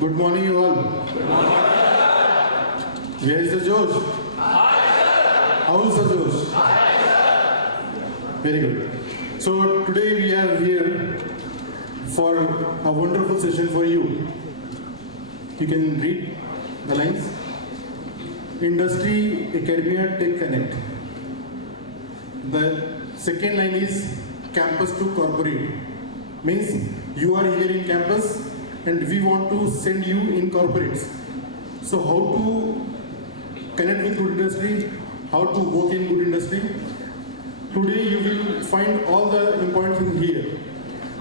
Good morning, you all. Where is the Josh? How is the Josh? Very good. So today we are here for a wonderful session for you. You can read the lines. Industry, Academia, Tech Connect. The second line is campus to corporate. Means you are here in campus and we want to send you in corporates. So how to connect with good industry, how to work in good industry. Today you will find all the important things here.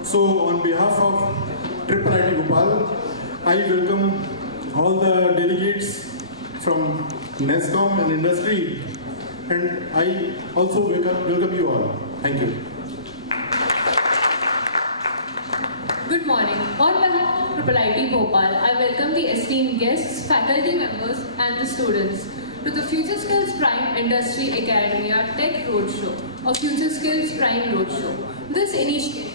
So on behalf of IIIT Bhopal, I welcome all the delegates from NASCOM and industry, and I also welcome you all. Thank you. Good morning. On behalf of IIIT Bhopal, I welcome the esteemed guests, faculty members and the students to the Future Skills Prime Industry Academia Tech Roadshow, or Future Skills Prime Roadshow. This initiative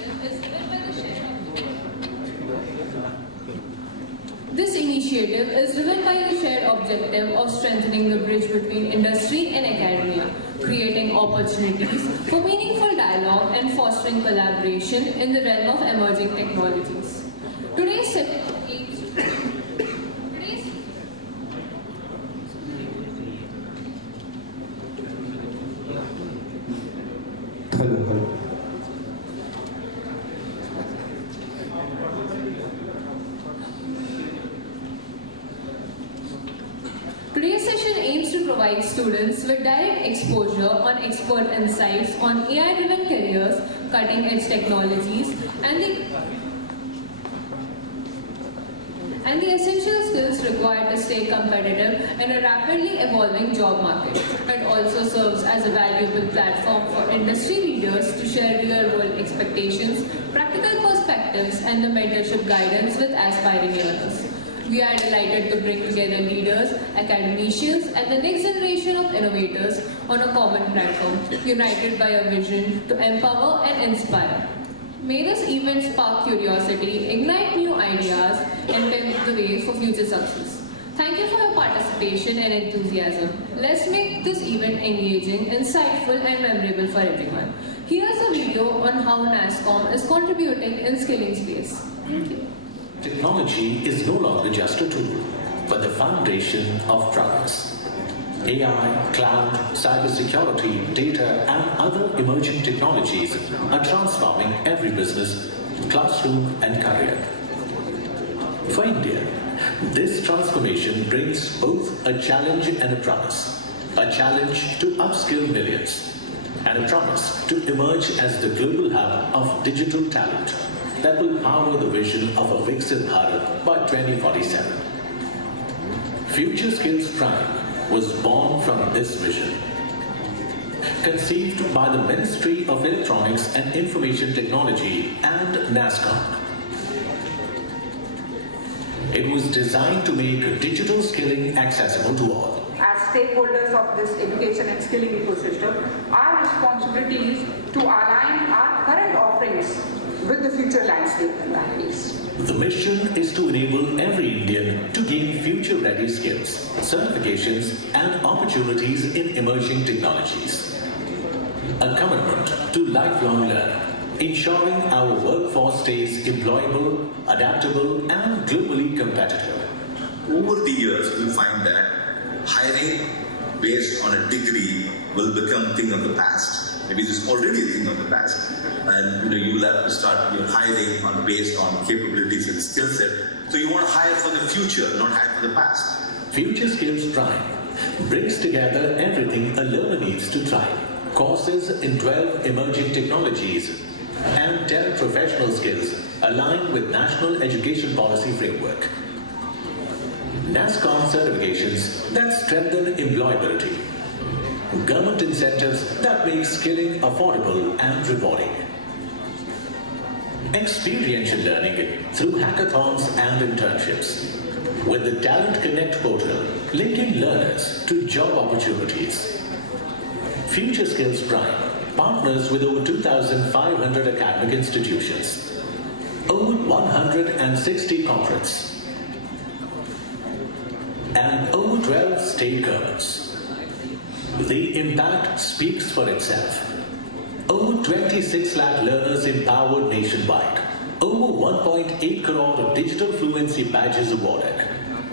is driven by the shared objective of strengthening the bridge between industry and academia, creating opportunities for meaningful dialogue and fostering collaboration in the realm of emerging technologies. Today's session aims Today's session aims to provide students with direct exposure on expert insights on AI-driven careers, cutting-edge technologies, and the essential skills required to stay competitive in a rapidly evolving job market. It also serves as a valuable platform for industry leaders to share real-world expectations, practical perspectives, and the mentorship guidance with aspiring learners. We are delighted to bring together leaders, academicians, and the next generation of innovators on a common platform, united by a vision to empower and inspire. May this event spark curiosity, ignite new ideas, and pave the way for future success. Thank you for your participation and enthusiasm. Let's make this event engaging, insightful, and memorable for everyone. Here's a video on how NASCOM is contributing in skilling space. Thank you. Technology is no longer just a tool, but the foundation of progress. AI, cloud, cybersecurity, data, and other emerging technologies are transforming every business, classroom, and career. For India, this transformation brings both a challenge and a promise. A challenge to upskill millions, and a promise to emerge as the global hub of digital talent that will power the vision of a Viksit Bharat by 2047. Future Skills Prime was born from this vision. Conceived by the Ministry of Electronics and Information Technology and NASCOM. It was designed to make digital skilling accessible to all. As stakeholders of this education and skilling ecosystem, our responsibility is to align our current offerings with the future landscape and values. The mission is to enable every Indian to gain future-ready skills, certifications, and opportunities in emerging technologies. A commitment to lifelong learning, ensuring our workforce stays employable, adaptable, and globally competitive. Over the years, we find that hiring based on a degree will become a thing of the past. Maybe this is already a thing of the past, and you will have to start your hiring based on capabilities and skill set. So you want to hire for the future, not hire for the past. Future Skills Prime brings together everything a learner needs to thrive. Courses in 12 emerging technologies and 10 professional skills aligned with National Education Policy Framework. NASCOM certifications that strengthen employability. Government incentives that make skilling affordable and rewarding. Experiential learning through hackathons and internships. With the Talent Connect portal, linking learners to job opportunities. Future Skills Prime partners with over 2,500 academic institutions, over 160 corporates, and over 12 state governments. The impact speaks for itself. Over 26 lakh learners empowered nationwide. Over 1.8 crore of digital fluency badges awarded.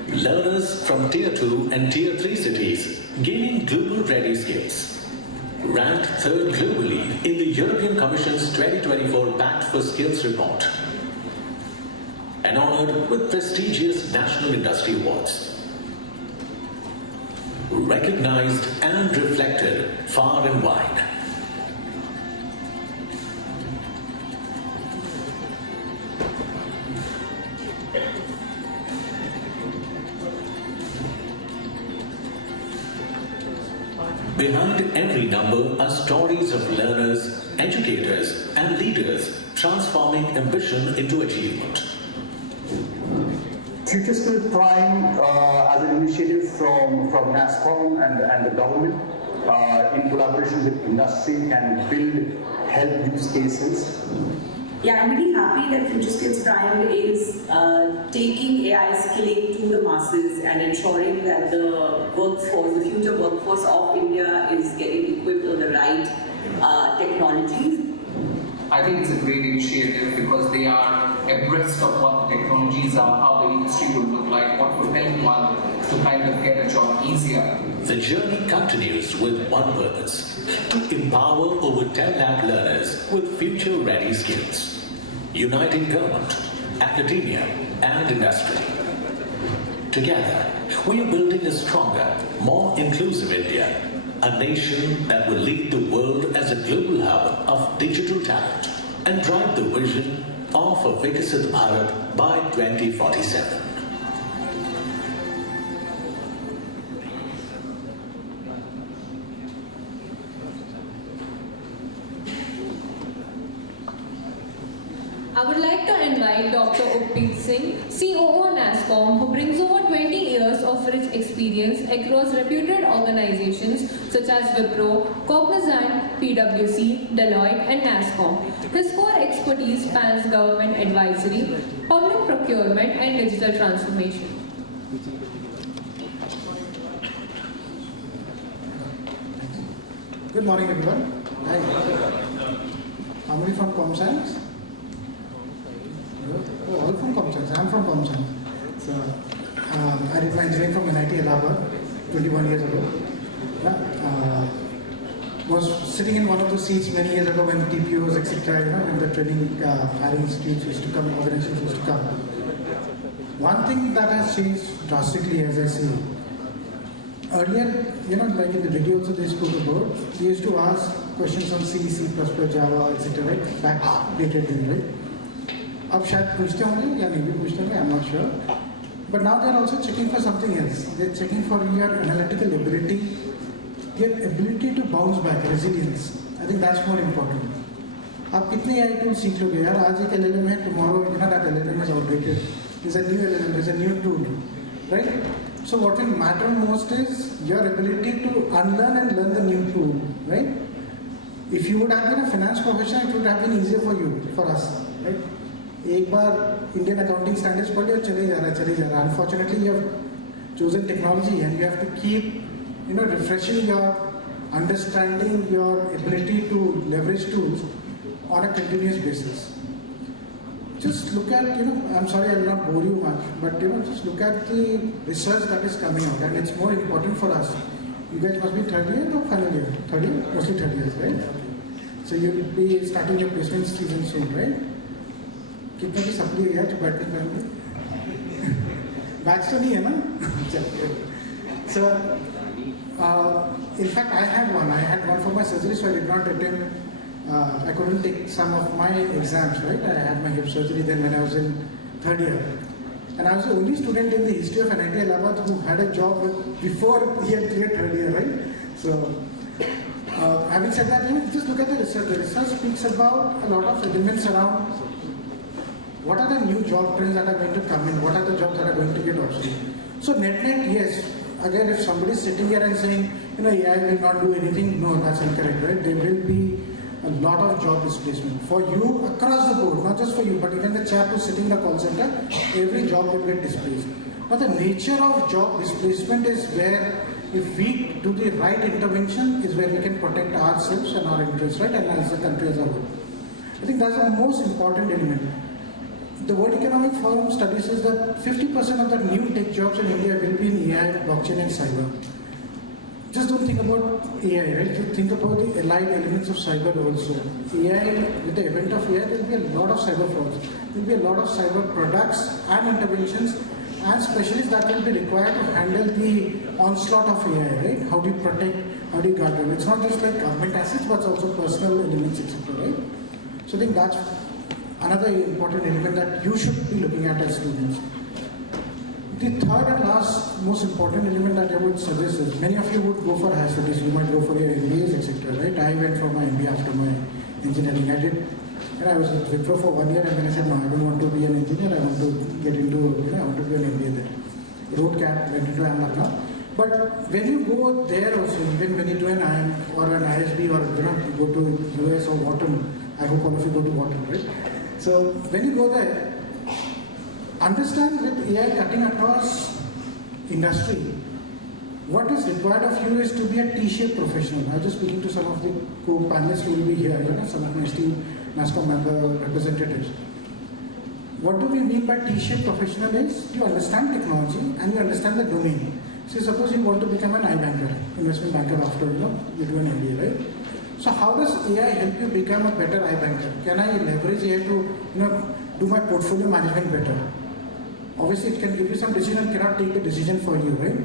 Learners from Tier 2 and Tier 3 cities gaining global ready skills. Ranked third globally in the European Commission's 2024 Pact for Skills report. And honored with prestigious national industry awards. Recognized and reflected far and wide. Behind every number are stories of learners, educators, and leaders transforming ambition into achievement. Future Skill Prime as an initiative from NASSCOM and the government in collaboration with industry can build help use cases. Yeah, I'm really happy that Future Skills Prime is taking AI skilling to the masses and ensuring that the workforce, the future workforce of India is getting equipped with the right technologies. I think it's a great initiative because they are abreast of what the technologies are, how the industry will look like, what will help one to kind of get a job easier. The journey continues with one purpose, to empower over 10 lakh learners with future-ready skills, uniting government, academia, and industry. Together, we are building a stronger, more inclusive India, a nation that will lead the world as a global hub of digital talent and drive the vision of a Viksit Bharat by 2047. I would like to invite Dr. Uppreet Singh, COO NASSCOM, who brings over 20 years of rich experience across reputed organizations such as Wipro, Cognizant, PwC, Deloitte, and NASSCOM. His core expertise spans government advisory, public procurement, and digital transformation. Good morning, everyone. Hi. How many from ComScience? Oh, all from ComScience. I'm from ComScience. So, I did my engineering from IIIT Allahabad 21 years ago. Was sitting in one of the seats many years ago when TPOs, etc., when the training hiring institutes used to come, organizations used to come. One thing that has changed drastically, as I see. Earlier, like in the video also they spoke about, we used to ask questions on C, C++, Java, etc., right? Backdated them, right? अब शायद पूछते होंगे या नहीं भी पूछते होंगे, I'm not sure. But now they are also checking for something else. They are checking for your analytical ability, your ability to bounce back, resilience. I think that's more important. आप कितने AI tools सीख लोगे यार? आज एक LLM है, tomorrow that LLM is outdated. There's a new LLM, there's a new tool, right? So what will matter most is your ability to unlearn and learn the new tool, right? If you would have been a finance professional, it would have been easier for you, for us, right? एक बार Indian accounting standards पढ़ लिया, चले जा रहा है. Unfortunately, you have chosen technology and you have to keep, refreshing your understanding, your ability to leverage tools on a continuous basis. Just look at, I'm sorry I will not bore you much, but just look at the research that is coming out, and it's more important for us. You guys must be third year or final year? Third year? Mostly third years, right? So you'll be starting your placement season soon, right? कितने की supply है जो battery पहन batch तो नहीं है ना? So in fact I had one for my surgery, so I did not attend. I couldn't take some of my exams, right? I had my hip surgery then when I was in third year, and I was the only student in the history of IIT Allahabad who had a job before he had cleared third year, right? So having said that, just look at the research. The research speaks about a lot of elements around what are the new job trends that are going to come in, what are the jobs that are going to get obsolete. So net, yes, again, if somebody is sitting here and saying, AI will not do anything, no, that's incorrect, right? There will be a lot of job displacement for you across the board, not just for you, but even the chap who's sitting in the call center, every job will get displaced. But the nature of job displacement is where if we do the right intervention is where we can protect ourselves and our interests, right, and as a country as a whole. I think that's the most important element. The World Economic Forum studies is that 50% of the new tech jobs in India will be in AI, blockchain and cyber. Just don't think about AI, right? You think about the allied elements of cyber also. AI, with the event of AI, there will be a lot of cyber frauds. There will be a lot of cyber products and interventions and specialists that will be required to handle the onslaught of AI, right? How do you protect, how do you guard them? It's not just like government assets, but also personal elements, etc., right? So I think that's another important element that you should be looking at as students. The third and last most important element that I would suggest is many of you would go for higher studies, you might go for your MBAs, etc., right? I went for my MBA after my engineering. I was with Wipro for 1 year, and then I said, no, I don't want to be an engineer, I want to get into, I want to be an MBA there. Wrote CAP, went into Amlakna. But when you go there also, even when you do an IIM or an ISB or you go to US or Wharton, I hope all of you go to Wharton, right? So when you go there, understand with AI cutting across industry, what is required of you is to be a T-shaped professional. I was just speaking to some of the co-panelists who will be here, some of my esteemed NASSCOM member representatives. What do we mean by T-shaped professional is you understand technology and you understand the domain. So suppose you want to become an iBanker, investment banker after you do an MBA, right? So how does AI help you become a better iBanker? Can I leverage AI to do my portfolio management better? Obviously, it can give you some decision, cannot take a decision for you, right?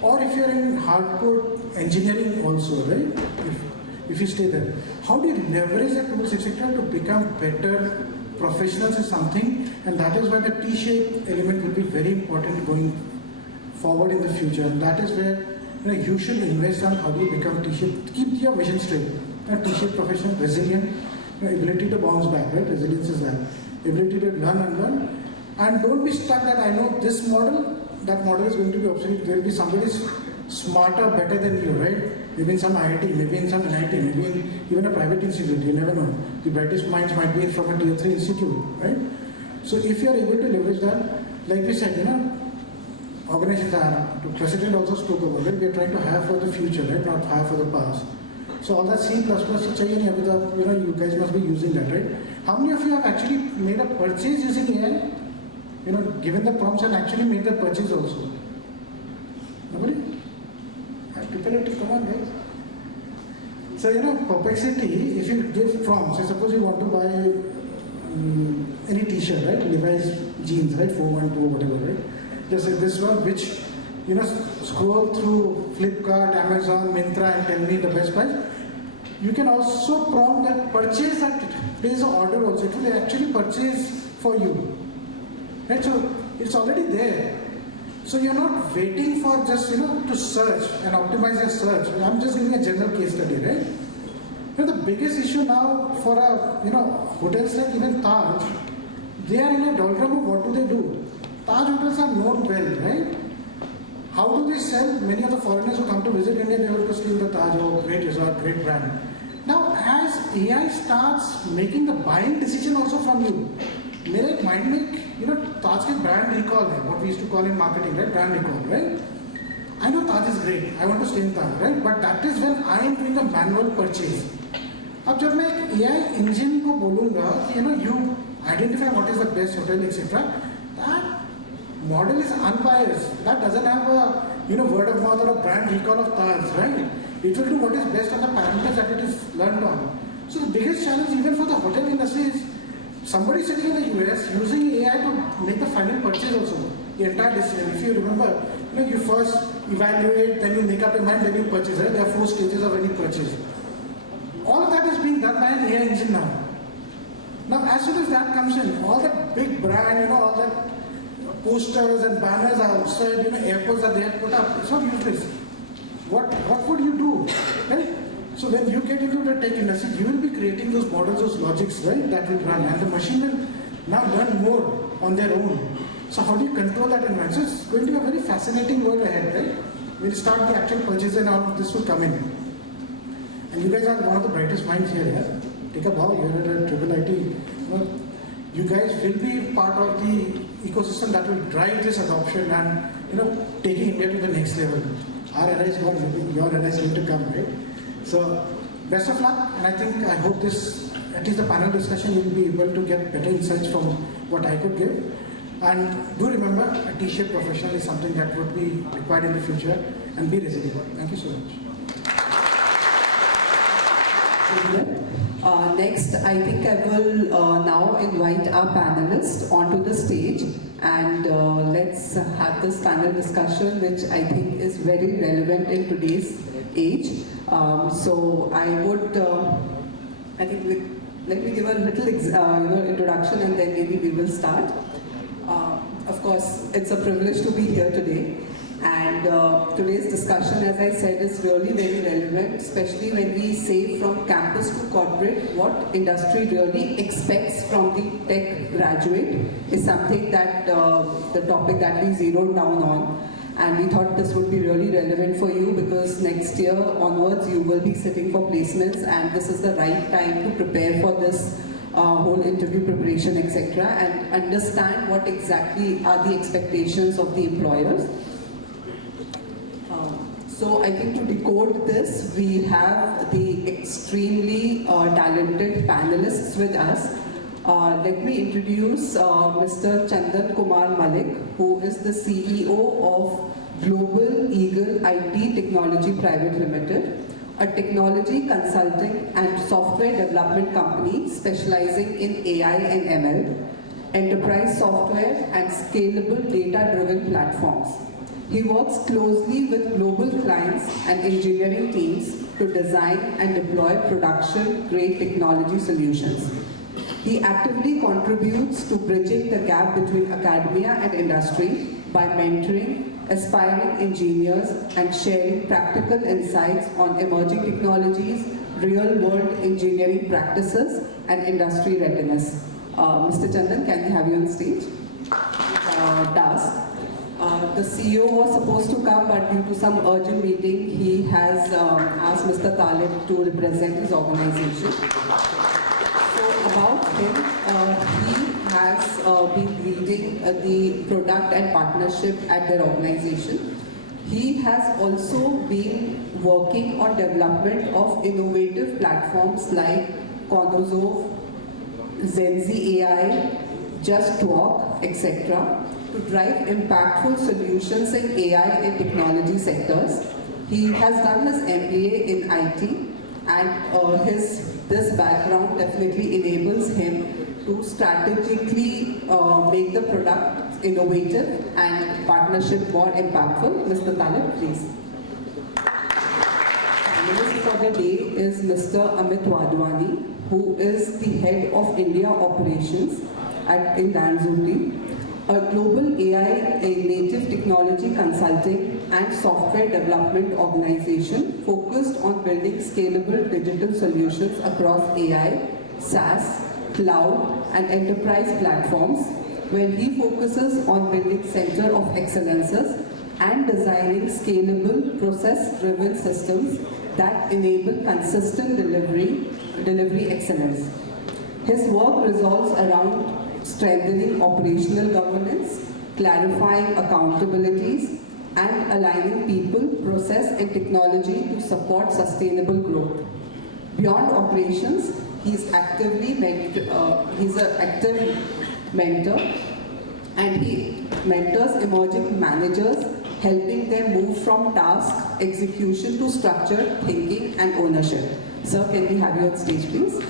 Or if you're in hardcore engineering also, right? If you stay there, how do you leverage the tools, etc., to become better professionals in something? And that is where the T-shaped element will be very important going forward in the future. And that is where you should invest on how do you become T-shaped. Keep your vision straight. T-shaped professional, resilient, ability to bounce back, right? Resilience is that. Ability to learn and learn. And don't be stuck that I know this model, that model is going to be obsolete. There will be somebody smarter, better than you, right? Maybe in some IIT, maybe in some NIT, maybe in even a private institute, you never know. The brightest minds might be from a tier 3 institute, right? So if you are able to leverage that, like we said, organizations are, the president also spoke about it, we are trying to have for the future, right? Not have for the past. So all that C++, you guys must be using that, right? How many of you have actually made a purchase using AI? Given the prompts and actually made the purchase also. Nobody? People have to come on, guys. So, perplexity, if you give prompts, so suppose you want to buy any t-shirt, right? Levi's jeans, right? 412, whatever, right? Just like this one, which, scroll through Flipkart, Amazon, Myntra and tell me the best price. You can also prompt that purchase that, place an order also. It will actually purchase for you. Right, so it's already there. So you're not waiting for just to search and optimize your search. I'm just giving a general case study, right? The biggest issue now for hotels like even Taj, they are in a doldrum of what do they do? Taj hotels are known well, right? How do they sell? Many of the foreigners who come to visit India, they will stay in the Taj, great resort, great brand. Now, as AI starts making the buying decision also from you, मेरा एक mind में Taj के brand recall है, what we used to call in marketing, right? Brand recall, right? I know Taj is great, I want to stay in Taj, right? But that is when I am doing a manual purchase. अब जब मैं एक AI engine को बोलूँगा कि you identify what is the best hotel, etc. That model is unbiased. That doesn't have a word of mouth or a brand recall of Taj, right? It will do what is best on the parameters that it is learned on. So the biggest challenge even for the hotel industry is somebody sitting in the US using AI to make the final purchase also. The entire decision. If you remember, you first evaluate, then you make up your mind, then you purchase. Right? There are 4 stages of any purchase. All of that is being done by an AI engine now. Now, as soon as that comes in, all that big brand, all that posters and banners are outside, airports that they have put up, it's not useless. What would you do? Right? So when you get into the tech industry, you will be creating those models, those logics, right, that will run. And the machine will now learn more on their own. So how do you control that environment? So it's going to be a very fascinating world ahead, right? We'll start the actual purchase and all of this will come in. And you guys are one of the brightest minds here, yeah? Take a bow, you're at IIIT. You guys will be part of the ecosystem that will drive this adoption and taking India to the next level. Our era is gone, your era is going to come, right? So best of luck, and I hope this, at least the panel discussion, you will be able to get better insights from what I could give. And do remember, a T-shaped professional is something that would be required in the future, and be resilient. Thank you so much. Next, I think I will now invite our panelists onto the stage, and let's have this panel discussion, which I think is very relevant in today's age. So I would, let me give a little introduction, and then maybe we will start. Of course, it's a privilege to be here today. And today's discussion, as I said, is really very relevant, especially when we say from campus to corporate, what industry really expects from the tech graduate is something that the topic that we zeroed down on. And we thought this would be really relevant for you because next year onwards you will be sitting for placements, and this is the right time to prepare for this whole interview preparation, etc., and understand what exactly are the expectations of the employers. So I think to decode this, we have the extremely talented panelists with us. Let me introduce Mr. Chandan Kumar Malik, who is the CEO of Global Eagle IT Technology Private Limited, a technology consulting and software development company specializing in AI and ML, enterprise software and scalable data-driven platforms. He works closely with global clients and engineering teams to design and deploy production-grade technology solutions. He actively contributes to bridging the gap between academia and industry by mentoring aspiring engineers and sharing practical insights on emerging technologies, real-world engineering practices, and industry readiness. Mr. Chandan, can we have you on stage? The CEO was supposed to come, but due to some urgent meeting, he has asked Mr. Talib to represent his organization. So about him, he has been leading the product and partnership at their organization. He has also been working on development of innovative platforms like Konozov, Zenzi AI, Just Talk, etc., to drive impactful solutions in AI and technology sectors. He has done his MBA in IT, and this background definitely enables him to strategically make the product innovative and partnership more impactful. Mr. Talib, please. Panelist for the day is Mr. Amit Wadhwani, who is the head of India operations in Danzuti, a global AI native technology consulting and software development organization focused on building scalable digital solutions across AI, SaaS, cloud, and enterprise platforms, where he focuses on building center of excellences and designing scalable, process-driven systems that enable consistent delivery excellence. His work revolves around strengthening operational governance, clarifying accountabilities, and aligning people, process, and technology to support sustainable growth. Beyond operations, he's an active mentor, and he mentors emerging managers, helping them move from task execution to structured thinking and ownership. Sir, can we have you on stage, please?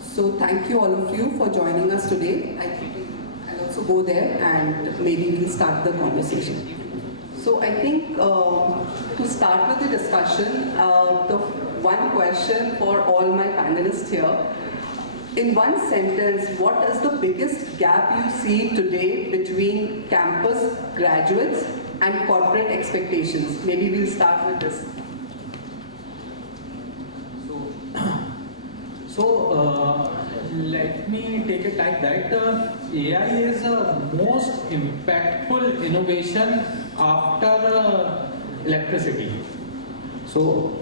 So thank you all of you for joining us today. I think I'll also go there and maybe we'll start the conversation. So I think to start with the discussion, the one question for all my panelists here, in one sentence, what is the biggest gap you see today between campus graduates and corporate expectations? Maybe we'll start with this. So let me take it like that. AI is the most impactful innovation after electricity. So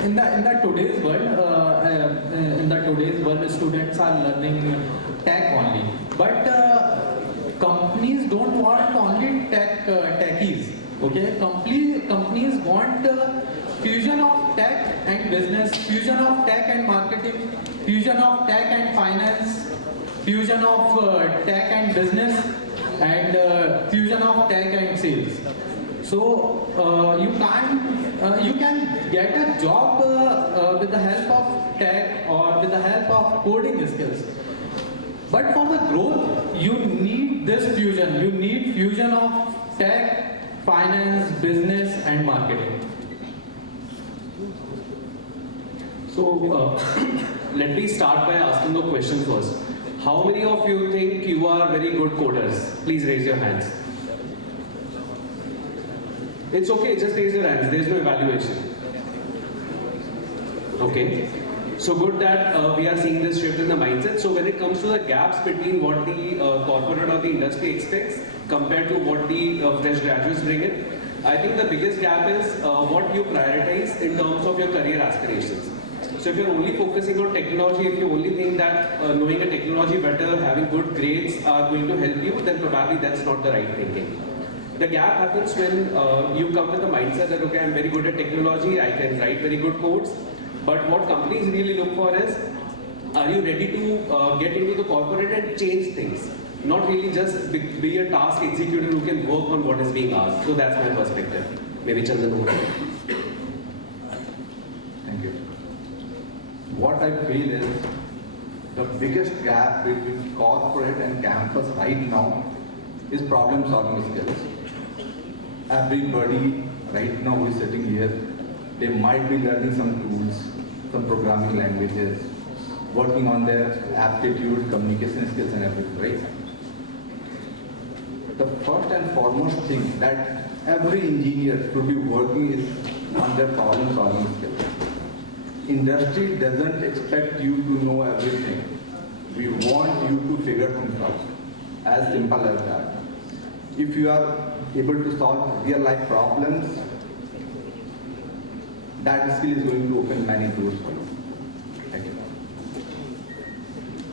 in the today's world, in the today's world, students are learning tech only. But companies don't want only techies. Okay, companies want fusion of tech and business, fusion of tech and marketing, fusion of tech and finance, fusion of tech and business, and fusion of tech and sales. So you can get a job with the help of tech or with the help of coding skills. But for the growth, you need this fusion. You need fusion of tech, finance, business, and marketing. So let me start by asking a question first. How many of you think you are very good coders? Please raise your hands. It's okay, just raise your hands. There's no evaluation. Okay. So good that we are seeing this shift in the mindset. So when it comes to the gaps between what the corporate or the industry expects compared to what the fresh graduates bring in, I think the biggest gap is what you prioritize in terms of your career aspirations. So if you're only focusing on technology, if you only think that knowing a technology better, having good grades are going to help you, then probably that's not the right thinking. The gap happens when you come with the mindset that, okay, I'm very good at technology, I can write very good codes, but what companies really look for is, are you ready to get into the corporate and change things? Not really just be a task executive who can work on what is being asked. So that's my perspective. Maybe Chandan over here. Thank you. What I feel is the biggest gap between corporate and campus right now is problem solving skills. Everybody right now who is sitting here, they might be learning some tools, some programming languages, working on their aptitude, communication skills and everything, right? The first and foremost thing that every engineer should be working is on their problem solving skills. Industry doesn't expect you to know everything. We want you to figure things out. As simple as that. If you are able to solve real life problems, that skill is going to open many doors for you. Thank you.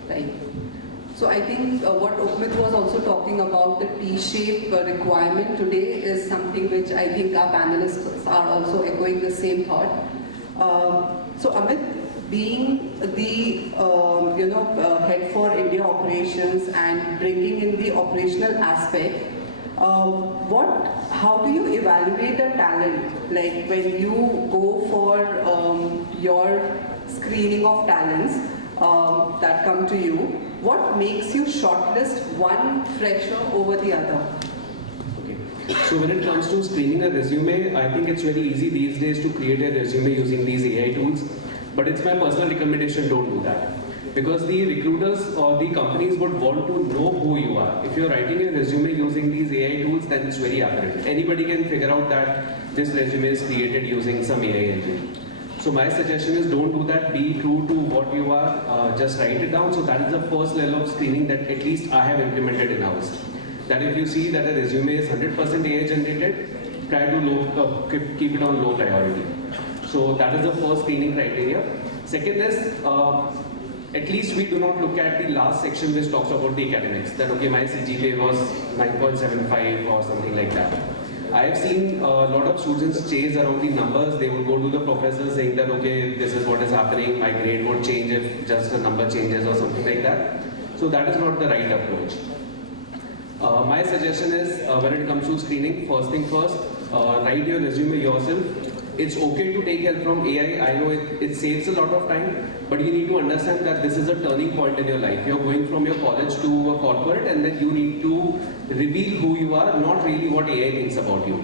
Right. So I think what Ukmit was also talking about, the T-shape requirement today, is something which I think our panelists are also echoing the same thought. So Amit, being the head for India operations and bringing in the operational aspect, how do you evaluate a talent? Like when you go for your screening of talents that come to you, what makes you shortlist one fresher over the other? So when it comes to screening a resume, I think it's very easy these days to create a resume using these AI tools. But it's my personal recommendation, don't do that. Because the recruiters or the companies would want to know who you are. If you're writing a resume using these AI tools, then it's very apparent. Anybody can figure out that this resume is created using some AI engine. So my suggestion is don't do that, be true to what you are, just write it down. So that is the first level of screening that at least I have implemented in-house. That if you see that a resume is 100% AI generated, try to keep it on low priority. So that is the first screening criteria. Second is, at least we do not look at the last section which talks about the academics. That okay, my CGPA was 9.75 or something like that. I have seen a lot of students chase around the numbers. They will go to the professor saying that okay, this is what is happening, my grade would change if just a number changes or something like that. So that is not the right approach. My suggestion is when it comes to screening, first thing first, write your resume yourself. It's okay to take help from AI. I know it saves a lot of time, but you need to understand that this is a turning point in your life. You're going from your college to a corporate, and then you need to reveal who you are, not really what AI thinks about you.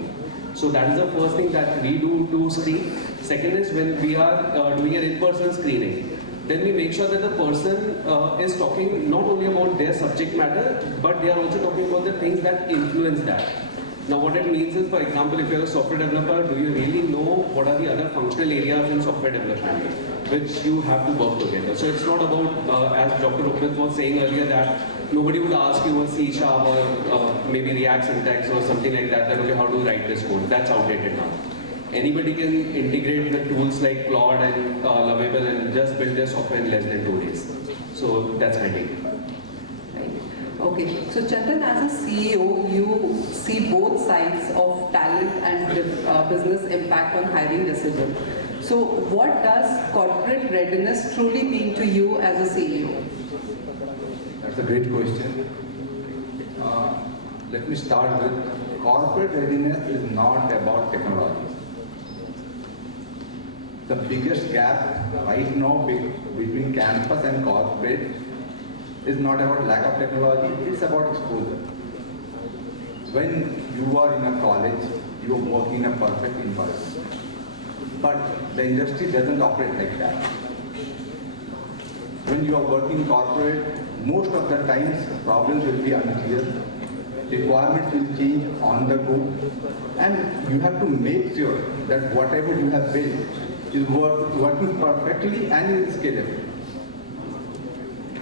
So that is the first thing that we do to screen. Second is when we are doing an in-person screening, then we make sure that the person is talking not only about their subject matter, but they are also talking about the things that influence that. Now what it means is, for example, if you're a software developer, do you really know what are the other functional areas in software development which you have to work together? So it's not about, as Dr. Ukmit was saying earlier, that nobody would ask you a C# or maybe React syntax or something like that, that okay, how do you write this code? That's outdated now. anybody can integrate the tools like Claude and Lovable and just build their software in less than 2 days. So that's my take. Okay, so Chandan, as a CEO, you see both sides of talent and business impact on hiring decisions. So what does corporate readiness truly mean to you as a CEO? That's a great question. Let me start with corporate readiness is not about technology. The biggest gap right now between campus and corporate is not about lack of technology, it's about exposure. When you are in a college, you are working in a perfect environment. But the industry doesn't operate like that. When you are working corporate, most of the times problems will be unclear, requirements will change on the go, and you have to make sure that whatever you have built is working perfectly and is scalable.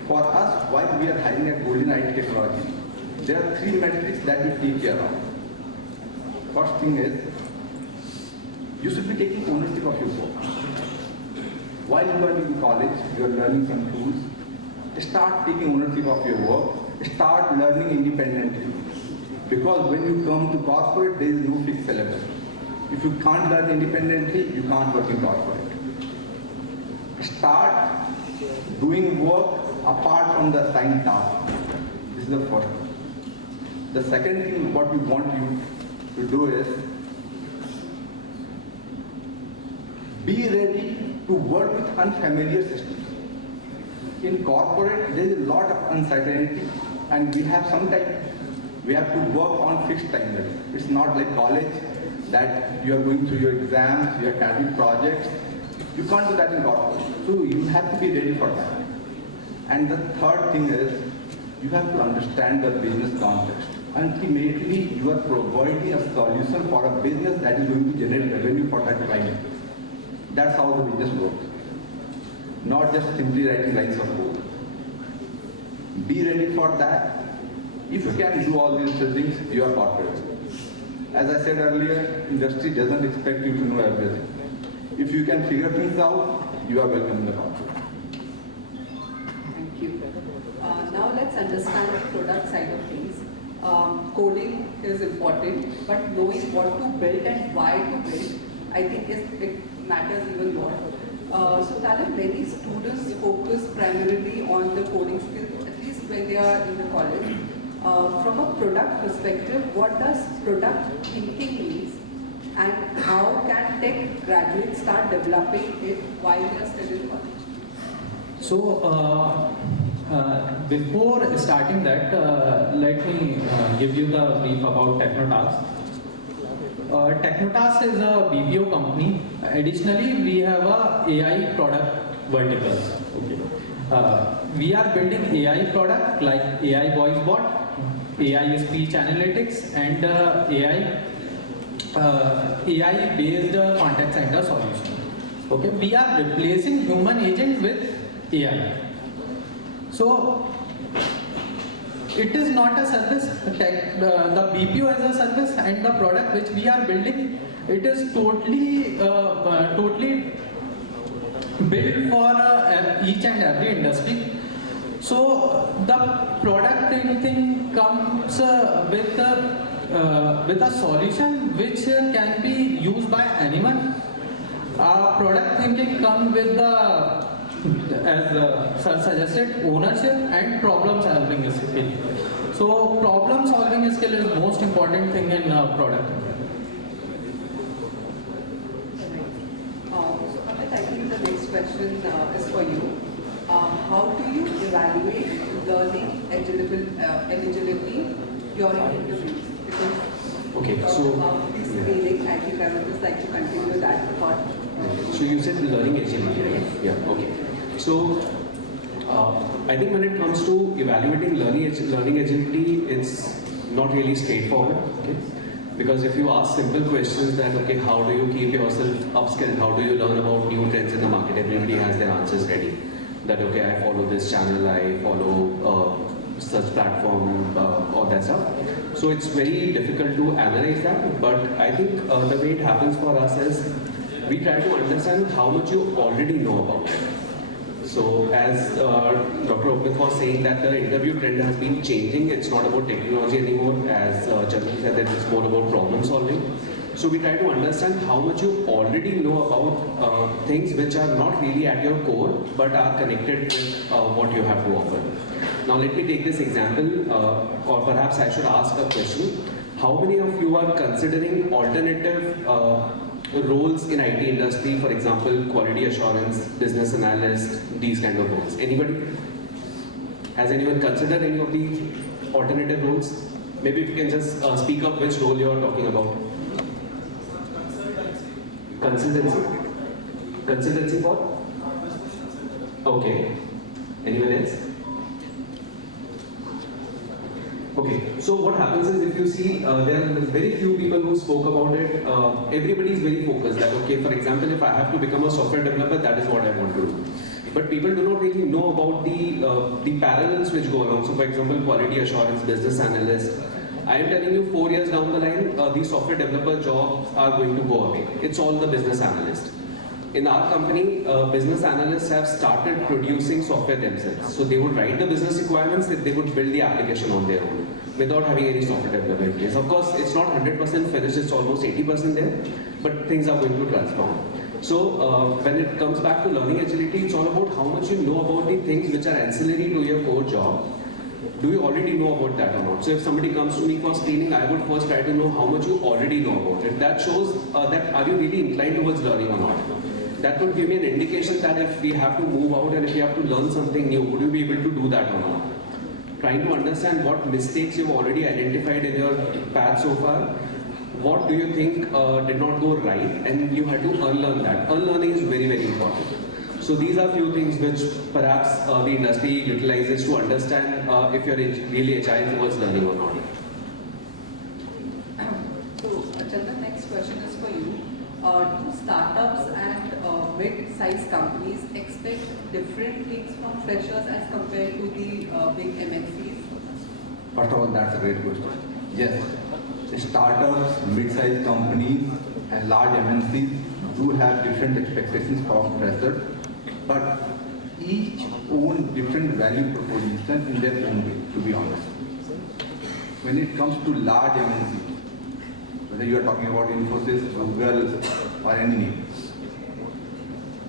For us, while we are hiring at Golden IIT Technology, there are 3 metrics that we take care of. First thing is, you should be taking ownership of your work. While you are in college, you are learning some tools. Start taking ownership of your work. Start learning independently. Because when you come to corporate, there is no fixed syllabus. If you can't learn independently, you can't work in corporate. Start doing work apart from the assigned task. This is the first thing. The second thing what we want you to do is be ready to work with unfamiliar systems. In corporate, there is a lot of uncertainty, and we have to work on fixed timelines. It's not like college that you are going through your exams, you are carrying projects. You can't do that in corporate. So you have to be ready for that. And the third thing is, you have to understand the business context. Ultimately, you are providing a solution for a business that is going to generate revenue for that client. That's how the business works. Not just simply writing lines of code. Be ready for that. If you can do all these things, you are corporate. As I said earlier, industry doesn't expect you to know everything. If you can figure things out, you are welcome in the corporate. Now let's understand the product side of things. Coding is important, but knowing what to build and why to build, I think it matters even more. So Talan, many students focus primarily on the coding skills, at least when they are in the college. From a product perspective, what does product thinking mean, and how can tech graduates start developing it while they are still in college? So, before starting that, let me give you the brief about Technotask. Technotask is a BPO company. Additionally, we have a AI product vertical. Okay. We are building AI product like AI voice bot, AI speech analytics, and AI based contact center solution. Okay. We are replacing human agent with AI. So it is not a service. The BPO as a service and the product which we are building, it is totally built for each and every industry. So the product thing comes with a solution which can be used by anyone. Product thinking comes with the, as sir suggested, ownership and problem solving skill. So problem solving skill is most important thing in product. So Amit, I think the next question is for you. How do you evaluate learning eligibility during interviews? Because about this screening, I think I would just like to continue that thought. So you said learning agility, right? Yeah, okay. So I think when it comes to evaluating learning agility, it's not really straightforward. Okay? Because if you ask simple questions that, okay, how do you keep yourself upskilled? How do you learn about new trends in the market? Everybody has their answers ready. That, okay, I follow this channel, I follow such platform, all that stuff. So it's very difficult to analyze that, but I think the way it happens for us is we try to understand how much you already know about it. So as Dr. Opit was saying that the interview trend has been changing, it's not about technology anymore, as Chandran said that it's more about problem solving. So we try to understand how much you already know about things which are not really at your core but are connected with what you have to offer. Now let me take this example, or perhaps I should ask a question. How many of you are considering alternative roles in IT industry, for example, quality assurance, business analyst, these kind of roles? Anybody? Has anyone considered any of the alternative roles? Maybe if you can just speak up which role you are talking about. Consultancy? Consultancy for? Okay. Anyone else? Okay, so what happens is, if you see, there are very few people who spoke about it. Everybody is very focused that, okay, for example, if I have to become a software developer, that is what I want to do. But people do not really know about the parallels which go along. So for example, quality assurance, business analyst. I am telling you, 4 years down the line, these software developer jobs are going to go away. It's all the business analyst. In our company, business analysts have started producing software themselves. So they would write the business requirements, they would build the application on their own without having any software development in place. Of course, it's not 100% finished, it's almost 80% there, but things are going to transform. So when it comes back to learning agility, it's all about how much you know about the things which are ancillary to your core job. Do you already know about that or not? So if somebody comes to me for screening, I would first try to know how much you already know about it. That shows that are you really inclined towards learning or not. That would give me an indication that if we have to move out and if we have to learn something new, would you be able to do that or not? Trying to understand what mistakes you've already identified in your path so far. What do you think did not go right, and you had to unlearn that. Unlearning is very, very important. So these are few things which perhaps the industry utilizes to understand if you're really agile towards learning or not. So, Chandra, next question is for you. Do startups and mid-sized companies expect different things from freshers as compared to the big MNCs? First of all, that's a great question. Yes, startups, mid-sized companies, and large MNCs do have different expectations from freshers, but each own different value proposition in their own way, to be honest. When it comes to large MNCs, whether you are talking about Infosys, Google, or any name,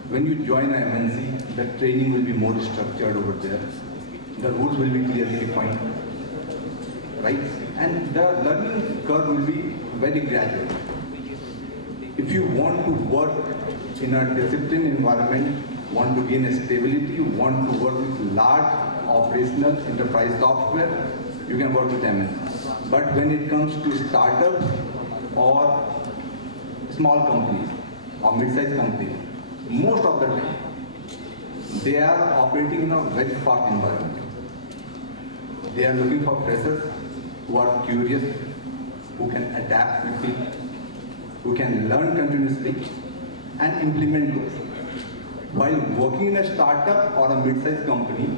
when you join an MNC, the training will be more structured over there. The rules will be clearly defined, right? And the learning curve will be very gradual. If you want to work in a disciplined environment, want to gain a stability, want to work with large operational enterprise software, you can work with MNC. But when it comes to startups or small companies or mid-sized companies, most of the time, they are operating in a very fast environment. They are looking for freshers who are curious, who can adapt quickly, who can learn continuously and implement those. While working in a startup or a mid-sized company,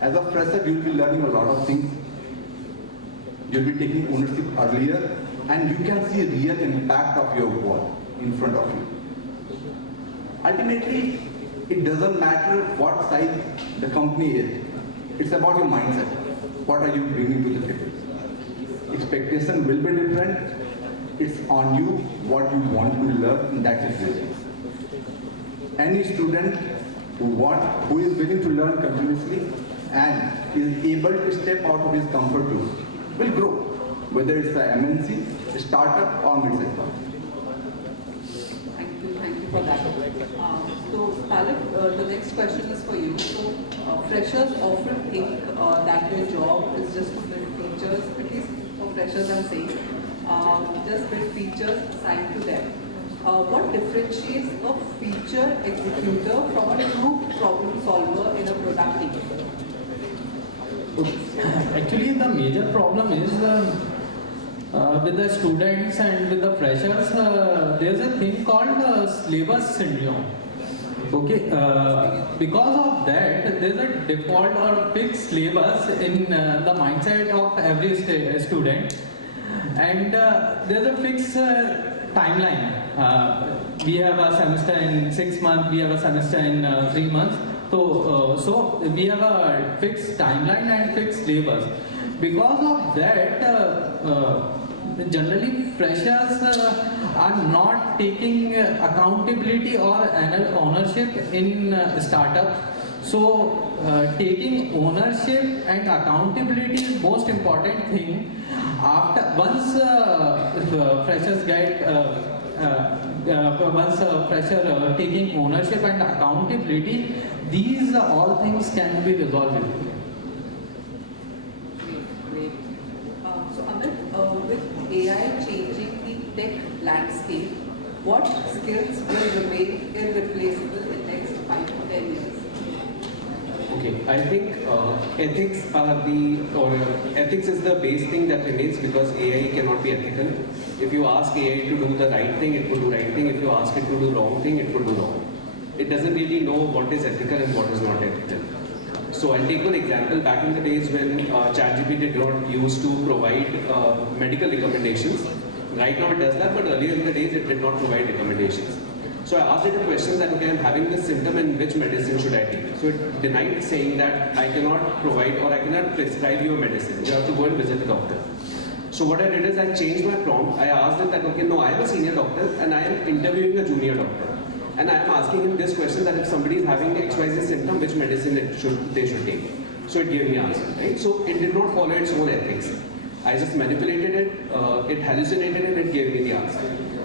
as a fresher, you will be learning a lot of things. You will be taking ownership earlier, and you can see real impact of your work in front of you. Ultimately, it doesn't matter what size the company is. It's about your mindset. What are you bringing to the table? Expectation will be different. It's on you what you want to learn in that situation. Any student who is willing to learn continuously and is able to step out of his comfort zone will grow, whether it's a MNC, a startup, or mid-sized company. Thank you for that. So, Talib, the next question is for you. So, freshers often think that their job is just to build features, at least for freshers I'm saying, just build features assigned to them. What differentiates a feature executor from a true problem solver in a product team? Actually, the major problem is with the students and with the freshers, there's a thing called syllabus syndrome. Okay, because of that, there's a default or fixed syllabus in the mindset of every student, and there's a fixed timeline. We have a semester in 6 months, we have a semester in 3 months. So we have a fixed timeline and fixed syllabus. Because of that, generally freshers are not taking accountability or ownership in startup. So taking ownership and accountability is most important thing. Once freshers get fresher taking ownership and accountability, these all things can be resolved. So Amit, with AI changing the tech landscape, what skills will remain irreplaceable in the next 5 to 10 years? Okay, I think ethics is the base thing that remains, because AI cannot be ethical. If you ask AI to do the right thing, it will do right thing. If you ask it to do wrong thing, it will do wrong. It doesn't really know what is ethical and what is not ethical. So I'll take one example. Back in the days when ChatGPT did not use to provide medical recommendations, right now it does that, but earlier in the days it did not provide recommendations. So I asked it a question that, okay, I'm having this symptom and which medicine should I take? So it denied, saying that I cannot provide or I cannot prescribe you a medicine. You have to go and visit the doctor. So what I did is I changed my prompt. I asked it that, okay, no, I am a senior doctor and I am interviewing a junior doctor. And I am asking him this question, that if somebody is having XYZ symptom, which medicine they should take. So it gave me answer, right? So it did not follow its own ethics. I just manipulated it, it hallucinated it, it gave me the answer.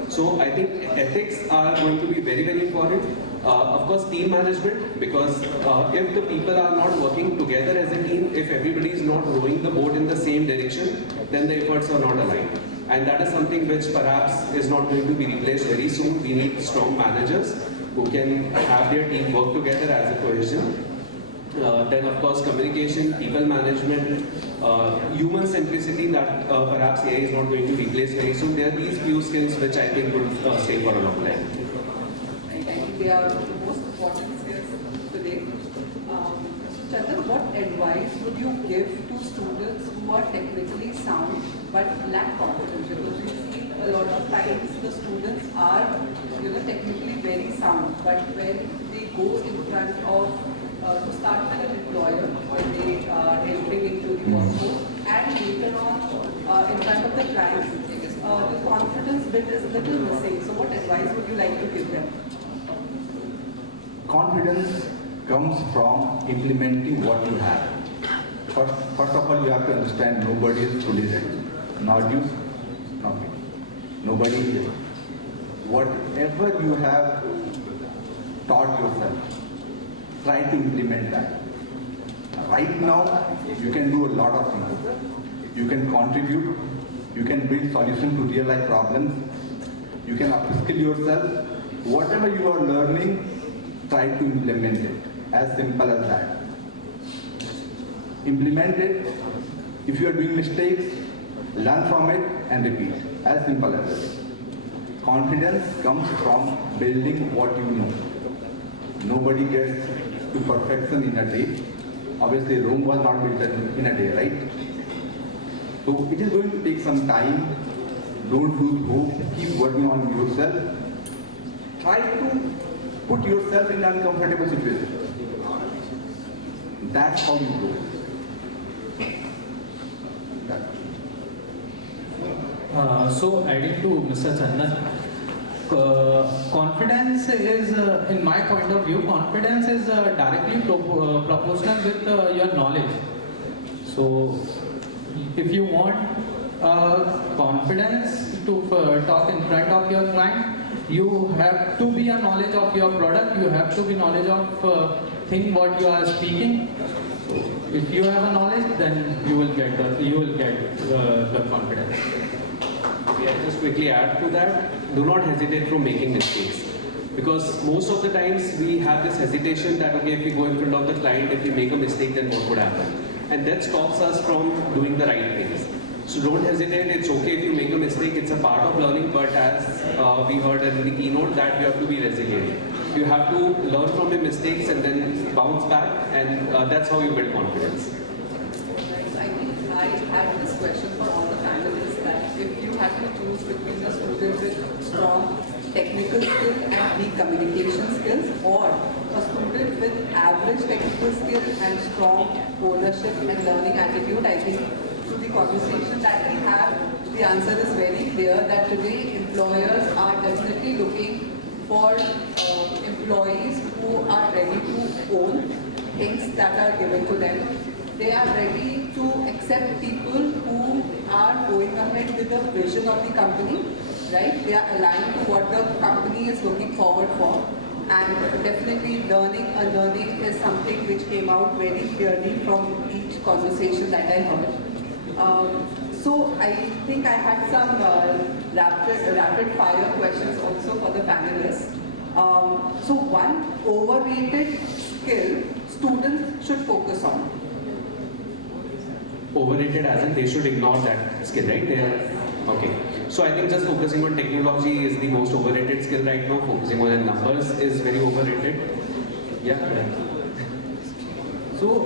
So I think ethics are going to be very, very important. Of course, team management, because if the people are not working together as a team, if everybody is not rowing the boat in the same direction, then the efforts are not aligned. And that is something which perhaps is not going to be replaced very soon. We need strong managers who can have their team work together as a cohesion. Then of course communication, people management, human simplicity that perhaps AI is not going to replace very soon. There are these few skills which I think will stay for a long time. I think they are the most important skills today. Chandan, what advice would you give to students who are technically sound but lack confidence? Because we see a lot of times the students are technically very sound, but when they go in front of to start with an employer, when they are entering into the workforce, and later on in front of the clients, the confidence bit is a little missing. So what advice would you like to give them? Confidence comes from implementing what you have. First of all, you have to understand nobody is fully ready. Not you, not me. Nobody is. Whatever you have taught yourself, try to implement that. Right now, you can do a lot of things. You can contribute, you can build solutions to real life problems, you can upskill yourself. Whatever you are learning, try to implement it. As simple as that. Implement it. If you are doing mistakes, learn from it and repeat. As simple as it. Confidence comes from building what you know. Nobody gets to perfection in a day. Obviously, Rome was not built in a day, right? So it is going to take some time. Don't lose hope. Keep working on yourself. Try to put yourself in an uncomfortable situation. That's how you grow. So adding to Mr. Chandan, confidence is, in my point of view, confidence is directly proportional with your knowledge. So if you want confidence to talk in front of your client, you have to be a knowledge of your product, you have to be knowledge of thing what you are speaking. So if you have a knowledge, then you will get the confidence. Yeah, just quickly add to that, do not hesitate from making mistakes. Because most of the times we have this hesitation that, okay, if we go in front of the client, if we make a mistake, then what would happen? And that stops us from doing the right things. So don't hesitate, it's okay if you make a mistake, it's a part of learning, but as we heard in the keynote, that you have to be resilient. You have to learn from your mistakes and then bounce back, and that's how you build confidence. I think I have this question for all the panelists that if you had to choose between a student with strong technical skills and weak communication skills, or a student with average technical skills and strong ownership and learning attitude, I think through the conversation that we have, the answer is very clear that today employers are definitely looking for employees who are ready to own things that are given to them. They are ready to accept people who are going ahead with the vision of the company, right? They are aligned to what the company is looking forward for. And definitely learning is something which came out very clearly from each conversation that I heard. So I think I had some rapid fire questions also for the panelists. So one overrated skill students should focus on. Overrated as in they should ignore that skill, right? Okay. So I think just focusing on technology is the most overrated skill right now. Focusing on the numbers is very overrated. Yeah. So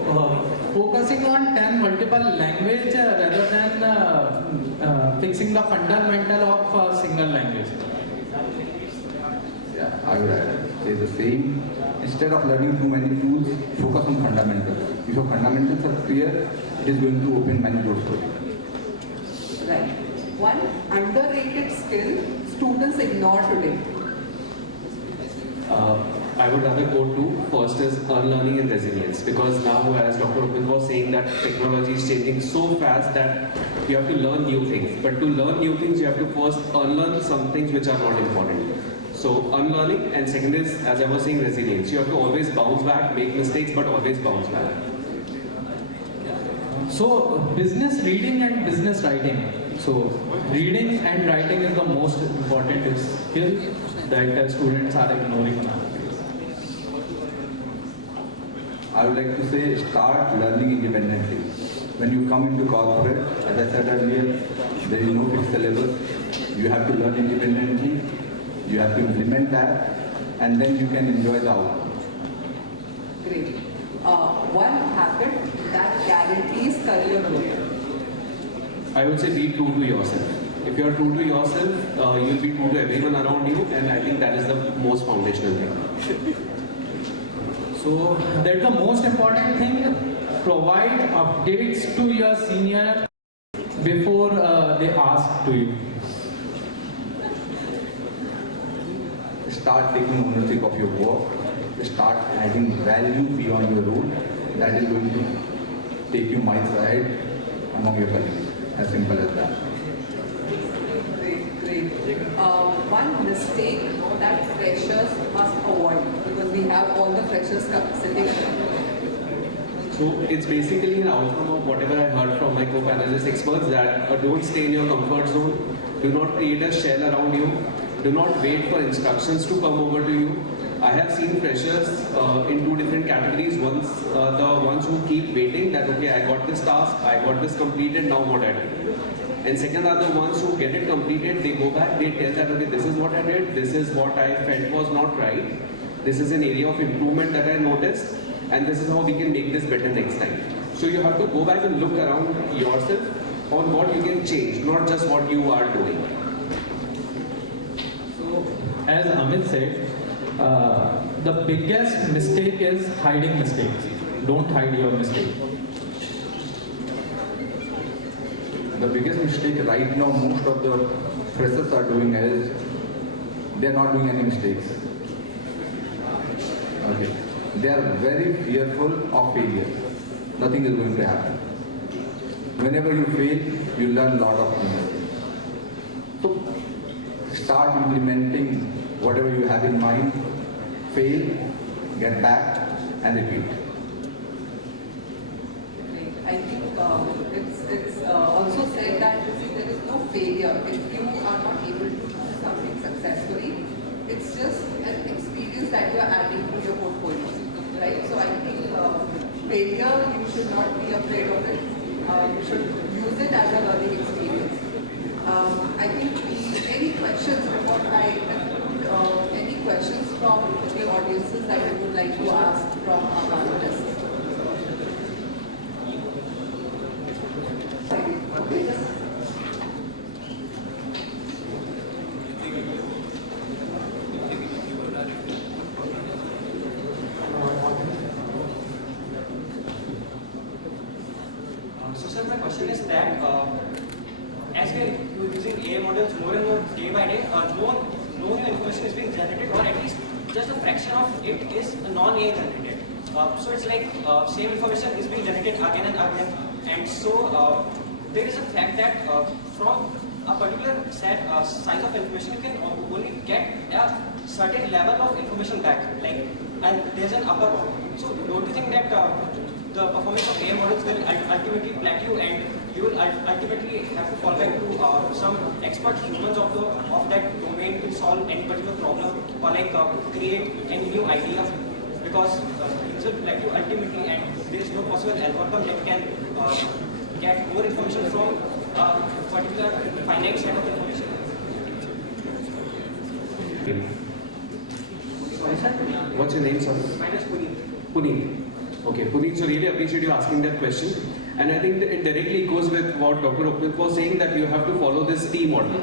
focusing on 10 multiple language rather than fixing the fundamental of a single language. Yeah, I would say the same. Instead of learning too many tools, focus on fundamentals. If your fundamentals are clear, it is going to open many doors for you. Right. One underrated skill students ignore today. I would rather go to first is unlearning and resilience, because now, as Dr. Upin was saying, that technology is changing so fast that you have to learn new things. But to learn new things, you have to first unlearn some things which are not important. So unlearning, and second is, as I was saying, resilience. You have to always bounce back, make mistakes, but always bounce back. So business reading and business writing. So reading and writing is the most important skill that students are ignoring now. I would like to say start learning independently. When you come into corporate, as I said earlier, there is no fixed syllabus. You have to learn independently, you have to implement that, and then you can enjoy the outcome. Great. One habit that guarantees career growth. I would say be true to yourself. If you are true to yourself, you'll be true to everyone around you, and I think that is the most foundational thing. So that's the most important thing. Provide updates to your senior before they ask to you. Start taking ownership of your work. Start adding value beyond your role. That is going to take you miles ahead among your colleagues. As simple as that. Great. One mistake that freshers must avoid, because we have all the freshers sitting here. So it's basically an outcome of whatever I heard from my co-panelist experts, that don't stay in your comfort zone, do not create a shell around you, do not wait for instructions to come over to you. I have seen freshers in two different categories. One's the ones who keep waiting that, okay, I got this task, I got this completed, now what I do. And second are the ones who get it completed, they go back, they tell that, okay, this is what I did, this is what I felt was not right, this is an area of improvement that I noticed, and this is how we can make this better next time. So you have to go back and look around yourself on what you can change, not just what you are doing. So, as Amit said, the biggest mistake is hiding mistakes. Don't hide your mistake. The biggest mistake right now most of the freshers are doing is they are not doing any mistakes. Okay. They are very fearful of failure. Nothing is going to happen. Whenever you fail, you learn a lot of things. So start implementing whatever you have in mind, fail, get back, and repeat. I think it's also said that there is no failure if you are not able to do something successfully. It's just an experience that you are adding to your portfolio, right? So I think failure, you should not be afraid of it. You should use it as a learning experience. I think any questions before any questions from the audiences that you would like to ask from our panelists? So sir, my question is that as we are using AI models more and more day by day, no new information is being generated, or at least just a fraction of it is non-AI generated. So it's like same information is being generated again and again, and so there is a fact that from a particular size of information you can only get a certain level of information back, like, and there's an upper bound. So don't you think that the performance of AI models will ultimately plateau, and you will ultimately have to fall back to some expert humans of that domain to solve any particular problem, or like create any new idea, because it will plateau ultimately, and there is no possible algorithm that can get more information from a particular finite set of information. What's your name, sir? My name is Puneet. Puneet. Okay, Puneet, so really appreciate you asking that question. And I think that it directly goes with what Dr. Upmit was saying, that you have to follow this T model,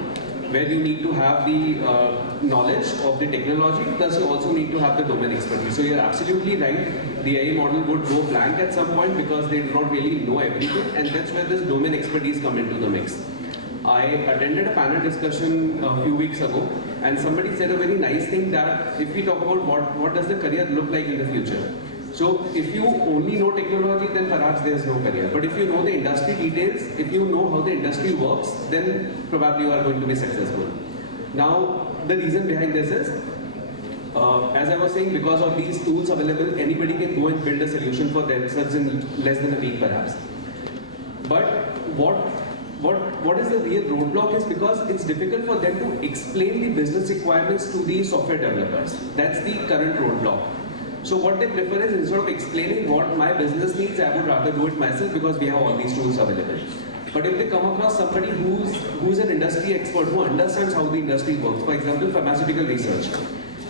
where you need to have the knowledge of the technology, plus you also need to have the domain expertise. So you're absolutely right, the AI model would go blank at some point because they do not really know everything, and that's where this domain expertise come into the mix. I attended a panel discussion a few weeks ago, and somebody said a very nice thing, that if we talk about what does the career look like in the future. So if you only know technology, then perhaps there is no career. But if you know the industry details, if you know how the industry works, then probably you are going to be successful. Now, the reason behind this is, as I was saying, because of these tools available, anybody can go and build a solution for themselves in less than a week perhaps. But what is the real roadblock is because it's difficult for them to explain the business requirements to the software developers. That's the current roadblock. So what they prefer is, instead of explaining what my business needs, I would rather do it myself because we have all these tools available. But if they come across somebody who's an industry expert, who understands how the industry works, for example, pharmaceutical research.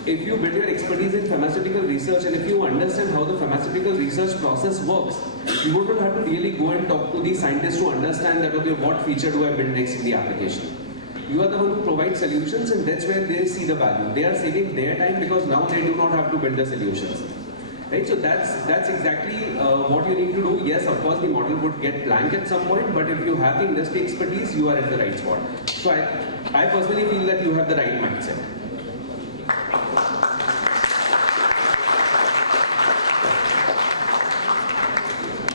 If you build your expertise in pharmaceutical research, and if you understand how the pharmaceutical research process works, you wouldn't have to really go and talk to the scientists to understand that, okay, what feature do I build next in the application. You are the one who provides solutions, and that's where they see the value. They are saving their time because now they do not have to build the solutions. Right? So that's exactly what you need to do. Yes, of course, the model would get blank at some point, but if you have the industry expertise, you are at the right spot. So I personally feel that you have the right mindset.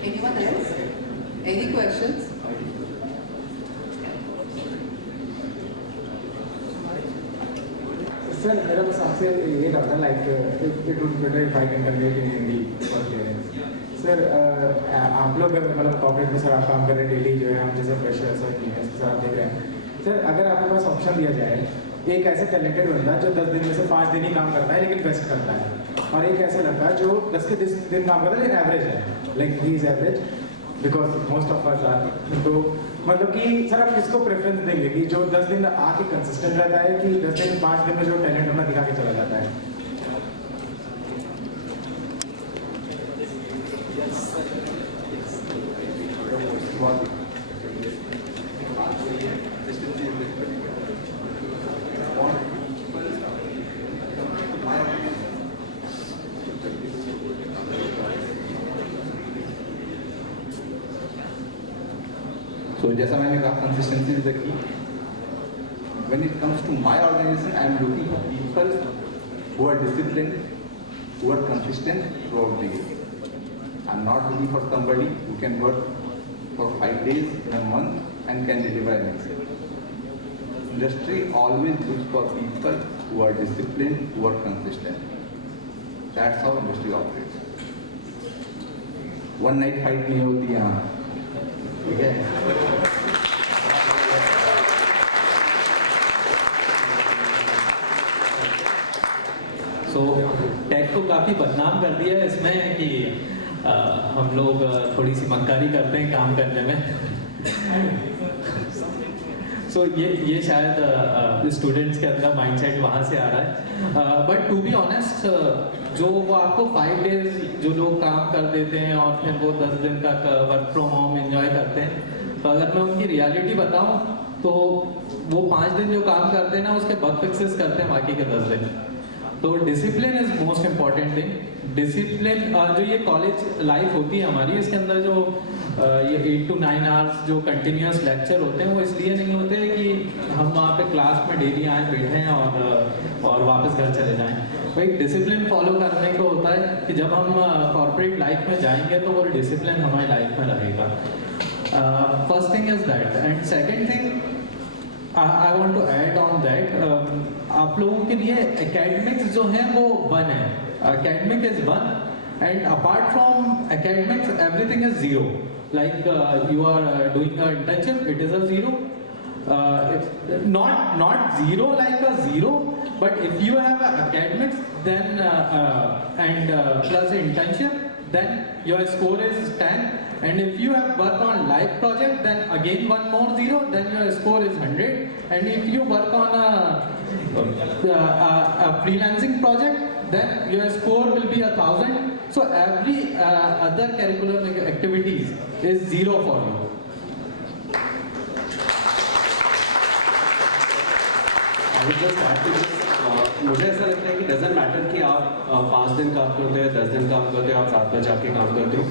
Anyone else? Any questions? Sir, मेरा बस आपसे ये था like it would be better if I can convey it in Hindi for clearance. Sir आप लोग मतलब corporate में sir आप काम कर रहे हैं डेली, जो है हम जैसे फ्रेशर्स और इंजीनियर्स सर आप देख रहे हैं. सर अगर आपके पास ऑप्शन दिया जाए, एक ऐसा टैलेंटेड बंदा जो 10 दिन में से 5 दिन ही काम करता है लेकिन बेस्ट करता है, और एक ऐसा लड़का जो 10 के 10 दिन काम करता है लेकिन एवरेज है, like he is average because most of us are. तो मतलब कि सर आप किसको प्रेफरेंस देंगे, कि जो 10 दिन आके कंसिस्टेंट रहता है, कि 10 दिन 5 दिन में जो टैलेंट अपना दिखा के चला जाता है? So जैसा मैंने कहा, consistency is the key. When it comes to my organization, I am looking for people who are disciplined, who are consistent throughout the year. I am not looking for somebody who can work for 5 days in a month and can deliver an Excel. Industry always looks for people who are disciplined, who are consistent. That's how industry operates. One night fight नहीं होती यहाँ. ठीक है? So take को काफ़ी बदनाम कर दिया है इसमें कि हम लोग थोड़ी सी मक्कारी करते हैं काम करने में. सो ये शायद स्टूडेंट्स के अंदर माइंडसेट वहाँ से आ रहा है। बट टू बी ऑनेस्ट, जो वो आपको 5 डेज जो लोग काम कर देते हैं और फिर वो 10 दिन का वर्क फ्रॉम होम एंजॉय करते हैं, तो अगर मैं उनकी रियलिटी बताऊं तो वो 5 दिन जो काम करते हैं ना, उसके बग फिक्सेस करते हैं बाकी के 10 दिन। तो discipline is most important thing. Discipline जो ये कॉलेज लाइफ होती है हमारी, इसके अंदर जो ये 8 to 9 आवर्स जो कंटिन्यूस लेक्चर होते हैं, वो इसलिए नहीं होते कि हम वहाँ पे क्लास में डेली आए बैठे हैं और वापस घर चले जाएं। वो एक डिसिप्लिन फॉलो करने को होता है कि जब हम कॉर्पोरेट लाइफ में जाएंगे तो वो डिसिप्लिन हमारी लाइफ में रहेगा। First thing is that, and second thing I want to add on that, आप लोगों के लिए एकेडमिक्स जो है वो 1 है, academic is 1 and apart from academics everything is 0. Like you are doing an internship, it is a 0. Not 0 like a 0, but if you have academics then and plus internship, then your score is 10. And if you have work on live project, then again 1 more 0, then your score is 100. And if you work on a freelancing project, then your score will be 1000. So every other curriculum activities is 0 for you. मुझे ऐसा लगता है कि doesn't matter कि आप 5 दिन काम करते हो, 10 दिन काम करते हो, आप रात में जाके काम करते हो।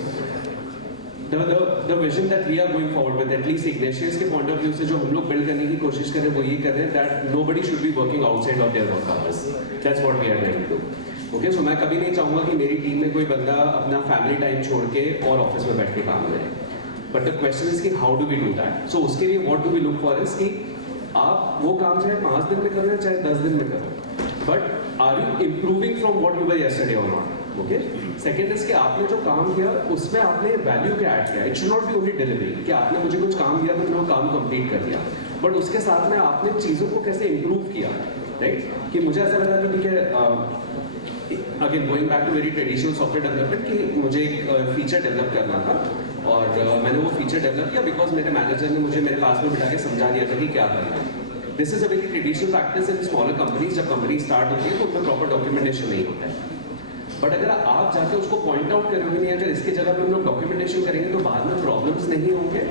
The vision that we are going forward with, at least Ignatius के point of view से जो हम लोग build करने की कोशिश कर रहे हैं, वो ये कर रहे हैं that nobody should be working outside of their work hours. That's what we are trying to do. Okay, so मैं कभी नहीं चाहूँगा कि मेरी टीम में कोई बंदा अपना फैमिली टाइम छोड़ के और ऑफिस में बैठ के काम करे। But the question is कि how do we do that? So उसके लिए what do we look for is कि आप वो काम चाहे 5 दिन में करो या चाहे 10 दिन में करो, but are you improving from what you were yesterday or not? Okay, second is कि आपने जो काम किया उसमें आपने वैल्यू क्या ऐड किया। It should not be only delivery कि आपने मुझे कुछ काम दिया तो मैंने वो काम कंप्लीट कर दिया, बट उसके साथ में आपने चीज़ों को कैसे इंप्रूव किया, राइट? कि मुझे ऐसा लगा कि ठीक है, again going back to very traditional software development, कि मुझे एक फीचर डेवलप करना था और मैंने वो फीचर डेवलप किया बिकॉज मेरे मैनेजर ने मुझे मेरे पास में बिठा के समझा दिया था कि क्या करना है। This is a very traditional practice in smaller companies. जब कंपनी स्टार्ट होती है तो उनमें प्रॉपर डॉक्यूमेंटेशन नहीं होता है, बट अगर आप जाके उसको पॉइंट आउट करोगे नहीं, अगर इसके जगह पे हम लोग डॉक्यूमेंटेशन करेंगे तो बाद में प्रॉब्लम्स नहीं होंगे,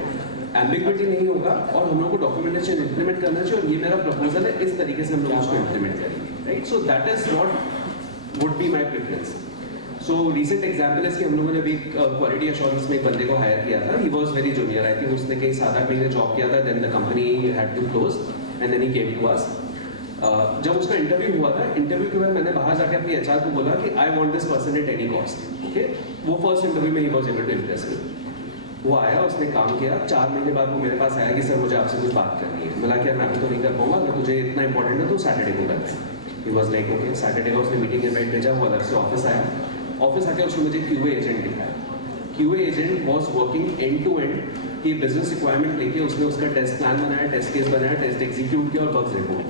एम्बिग्विटी नहीं होगा, और हम लोग को डॉक्यूमेंटेशन इंप्लीमेंट करना चाहिए और ये मेरा प्रपोजल है, इस तरीके से हम लोग उसको इंप्लीमेंट करेंगे, right? So that is what would be my preference. So recent example है कि हम लोगों ने अभी क्वालिटी एश्योरेंस में एक बंदे को हायर किया था। He was very junior, I think उसने कहीं 7-8 महीने जॉब किया था, then the company had to close and then he came to us. जब उसका इंटरव्यू हुआ था, इंटरव्यू के बाद मैंने बाहर जाकर अपनी एचआर को बोला कि I want this person at any cost. Okay, वो फर्स्ट इंटरव्यू में ही was able to impress me. वो आया, उसने काम किया, 4 महीने बाद वो मेरे पास आया कि सर मुझे आपसे कुछ बात करनी है। बोला कि मैं अभी तो नहीं कर पाऊंगा, अगर तुझे इतना इंपॉर्टेंट है तो सैटरडे को करते हैं। He was like okay, Saturday को उसने मीटिंग इनवाइट भेजा, वो अलग से ऑफिस आया। ऑफिस आके उसने मुझे क्यूए एजेंट दिखाया। QA agent was working end to end कि बिजनेस रिक्वायरमेंट लेके उसने उसका टेस्ट प्लान बनाया, टेस्ट केस बनाया, टेस्ट एग्जीक्यूट किया और bugs report.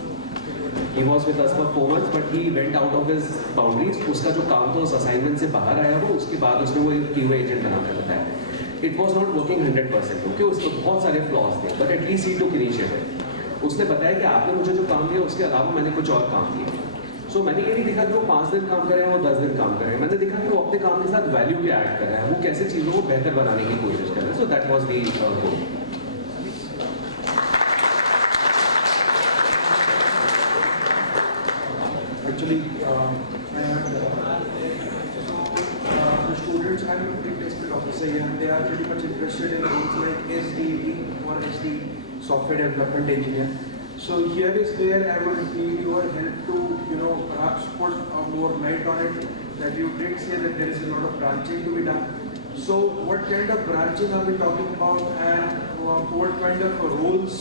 He was with us for 4 months, but he went out of his boundaries. उसका जो काम था उस असाइनमेंट से बाहर आया वो, उसके बाद उसने वो क्यूए एजेंट बनाकर बताया। It was not working 100%, okay? उसको बहुत सारे फ्लॉज थे, but at least he took initiative. उसने बताया कि आपने मुझे जो काम दिया उसके अलावा मैंने कुछ और काम किया। So मैंने ये नहीं देखा कि वो 5 दिन काम कर रहे हैं, वो 10 दिन काम कर रहे हैं। मैंने देखा कि वो अपने काम के साथ वैल्यू क्या ऐड कर रहा है, वो कैसे चीज़ों को बेहतर बनाने की कोशिश कर रहा है। So that was the goal. Actually, the students are pretty desperate officer and they are pretty much interested in roles like SDE or SD, software development engineer. So here is where I would need your help to, perhaps put more light on it. That you did say that there is a lot of branching to be done. So what kind of branching are we talking about, and what kind of roles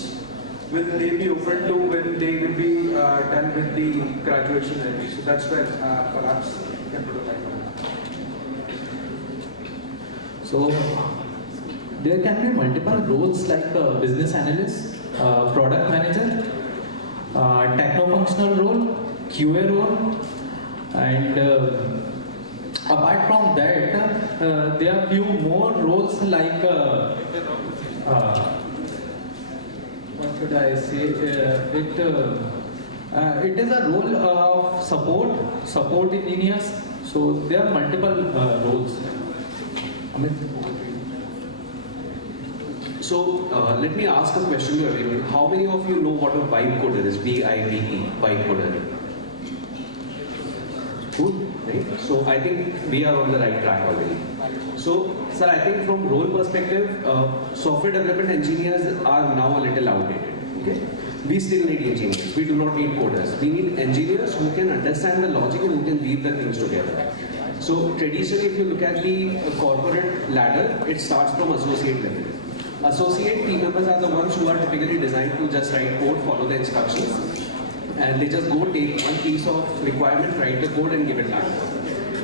will they be open to when they will be done with the graduation? So that's where perhaps you can put a light on that. So there can be multiple roles like business analyst, product manager, techno-functional role, QA role, and apart from that, there are few more roles like should I say? It is a role of support engineers. So there are multiple roles. So let me ask a question to everyone. How many of you know what a vibe coder is? VIBE, vibe coder. Good, right? So I think we are on the right track already. So, sir, I think from role perspective, software development engineers are now a little outdated. Okay? We still need engineers. We do not need coders. We need engineers who can understand the logic and who can weave the things together. So traditionally, if you look at the corporate ladder, it starts from associate level. Associate team members are the ones who are typically designed to just write code, follow the instructions, and they just go take one piece of requirement, write the code and give it back.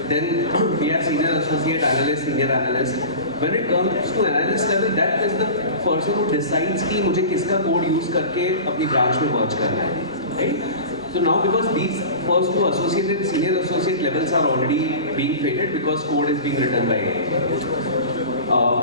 Then we have senior associate analyst, senior analyst. When it comes to analyst level, that is the person who decides कि मुझे किसका code use करके अपनी branch में merge करना है, right? So now because these first two associate and senior associate levels are already being faded because code is being written by AI.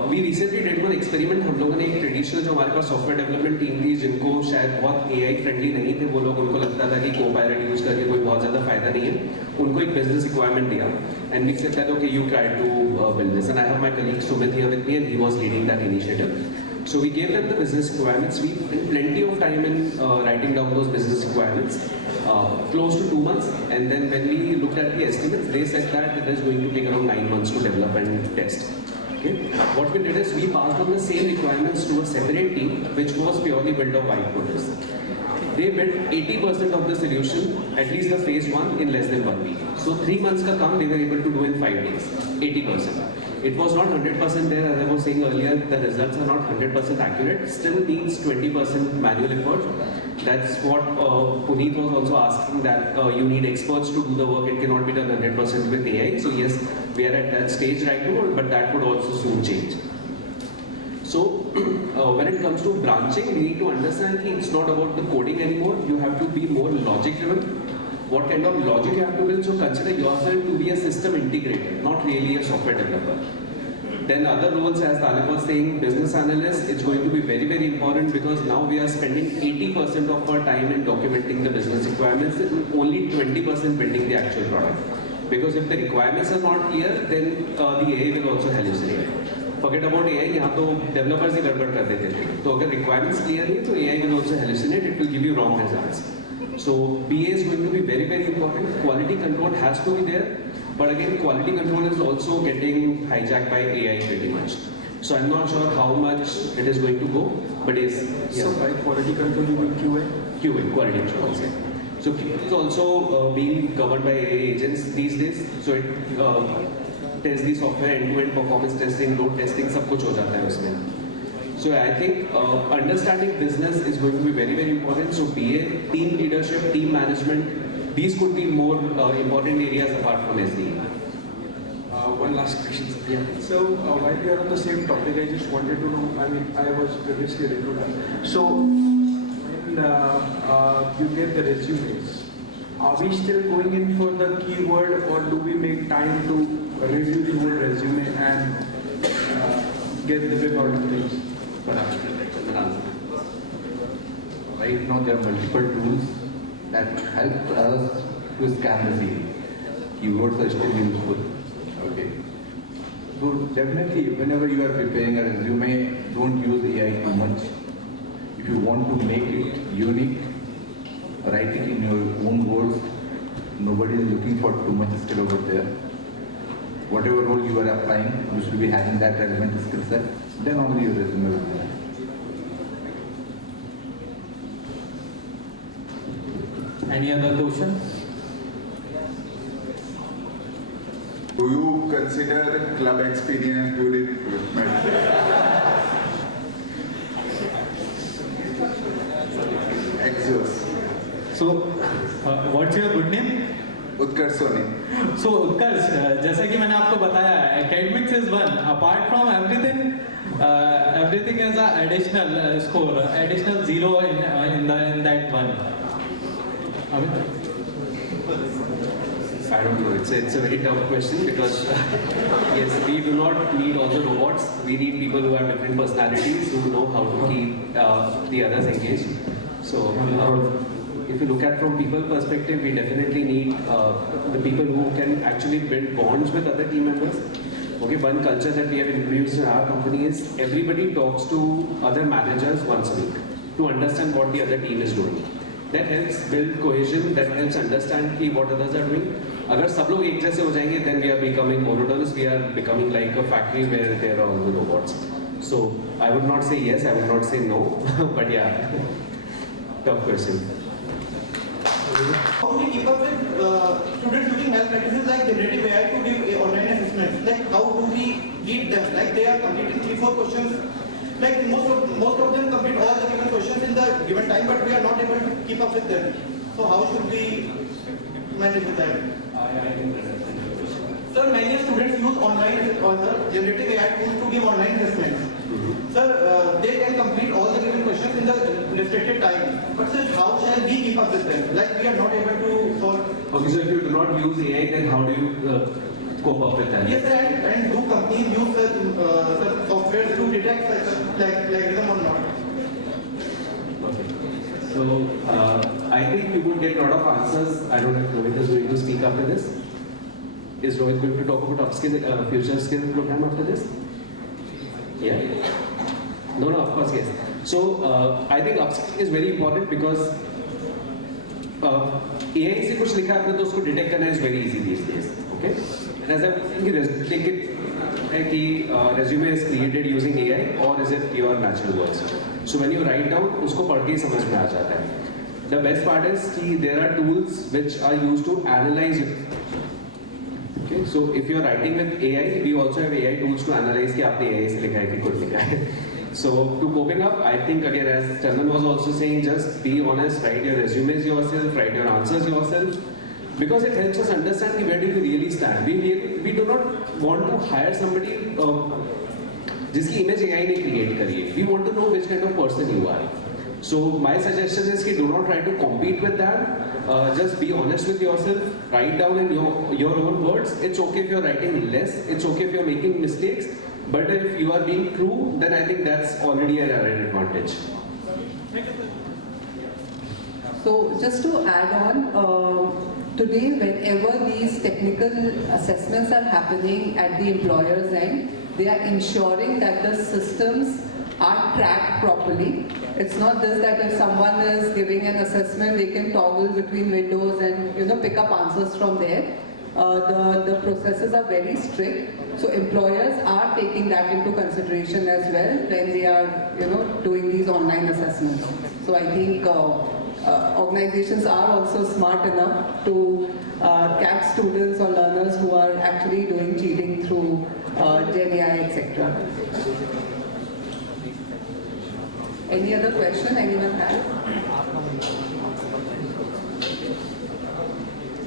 We recently did one experiment. हम लोगों ने एक traditional जो हमारे पास software development team थी जिनको शायद बहुत AI फ्रेंडली नहीं थे, वो लोग उनको लगता था कि कोपायलट यूज करके कोई बहुत ज़्यादा फायदा नहीं है, उनको एक बिजनेस रिक्वायरमेंट दिया and we said that okay, you try to build this, and I have my colleague Sumit here with me and he was leading that initiative. So we gave them the business requirements. We spent plenty of time in writing down those business requirements, close to 2 months, and then when we looked at the estimates, they said that it is going to take around 9 months to develop and test. Okay. What we did is we passed on the same requirements to a separate team which was purely built of white coders. They built 80% of the solution, at least the phase 1, in less than 1 week. So 3 months ka kam they were able to do in 5 days, 80%. It was not 100% there, as I was saying earlier, the results are not 100% accurate, still needs 20% manual effort. That's what Puneet was also asking, that you need experts to do the work, it cannot be done 100% with AI. So yes, we are at that stage right now, but that would also soon change. So when it comes to branching, we need to understand that it's not about the coding anymore, you have to be more logic driven. What kind of logic you have to build, so consider yourself to be a system integrator, not really a software developer. Then other roles, as Talib was saying, business analyst, it's going to be very, very important because now we are spending 80% of our time in documenting the business requirements and only 20% building the actual product. Because if the requirements are not clear, then the AI will also hallucinate. Forget about AI, यहाँ तो developers ही गड़बड़ कर देते थे. तो अगर requirements clear नहीं तो AI will also hallucinate, it will give you wrong results. So BA is going to be very, very important. Quality control has to be there, but again, quality control is also getting hijacked by AI pretty much. So I'm not sure how much it is going to go, but yes. So by quality control, you mean QA? QA, quality assurance. So QA is also being covered by AI agents these days. So it tests the software, end-to-end performance testing, load testing, सब कुछ हो जाता है उसमें. So I think understanding business is going to be very, very important. So BA, team leadership, team management, these could be more important areas apart from SDE. One last question. Yeah. So while we are on the same topic, I just wanted to know, I mean, I was previously a recruiter. So when you get the resumes, are we still going in for the keyword or do we make time to review the whole resume and get the big order things? Right now there are multiple tools that help us to scan the CV. Keywords are still useful. Okay. So definitely whenever you are preparing a resume, don't use AI too much. If you want to make it unique, write it in your own words. Nobody is looking for too much skill over there. Whatever role you are applying, you should be having that relevant skill set. Then only your resume will be. Any other question? Do you consider club experience during recruitment? Exos. So, what's your good name? Utkarsh Soni. So Utkarsh, जैसा कि मैंने आपको बताया, academics is one. Apart from everything, everything is an additional score, additional zero in that one. I don't know. It's a very tough question because yes, we do not need also robots. We need people who have different personalities who know how to keep the others engaged. So if you look at from people perspective, we definitely need the people who can actually build bonds with other team members. Okay, one culture that we have introduced in our company is everybody talks to other managers once a week to understand what the other team is doing. That helps build cohesion, that helps understand what others are doing. अगर सब लोग एक जैसे हो जाएंगे, then we are becoming monotonous. We are becoming like a factory where there are all the robots. So I would not say yes, I would not say no, but yeah, tough question. How do we keep up with students using health practices like generative AI to give online assessments? Like how do we lead them? Like they are completing 3-4 questions. Like most of them complete all the given questions in the given time, but we are not able to keep up with them. So how should we manage with that? Sir, many students use online generative AI tools to give online assessments. Sir, they can complete all the given questions in the restricted time. But sir, how shall we keep up with them? Like we are not able to solve. Okay, so if you do not use AI, then how do you cope up with that? Yes, and do companies use such software to detect such plagiarism or not? Okay. So I think you would get a lot of answers. I don't know if Rohit is going to speak after this. Is Rohit going to talk about future skill program after this? Yeah. No, of course, yes. So I think upskilling is very important because AI से कुछ लिखा आपने तो उसको detect करना is very easy these days. Okay. And as I take it है कि resume is created using AI or is it your natural voice? So when you write down, उसको पढ़ के ही समझ में आ जाता है. The best part is कि there are tools which are used to analyze it. Okay, so if you are writing with AI, we also have AI tools to analyze कि आपने AI से लिखा है कि खुद लिखा है. So to coping up, I think again as Chandan was also saying, just be honest, write your resumes yourself, write your answers yourself, because it helps us understand where do you really stand. We do not want to hire somebody जिसकी image AI ने create करी है. We want to know which kind of person you are. So my suggestion is कि do not try to compete with that. Just be honest with yourself. Write down in your own words. It's okay if you're writing less. It's okay if you're making mistakes. But if you are being true, then I think that's already an advantage. So just to add on, today whenever these technical assessments are happening at the employer's end, they are ensuring that the systems are tracked properly. It's not just that if someone is giving an assessment, they can toggle between windows and pick up answers from there. The processes are very strict. So employers are taking that into consideration as well when they are doing these online assessments. So I think organizations are also smart enough to catch students or learners who are actually doing cheating through Gen AI, etc. Any other question anyone has?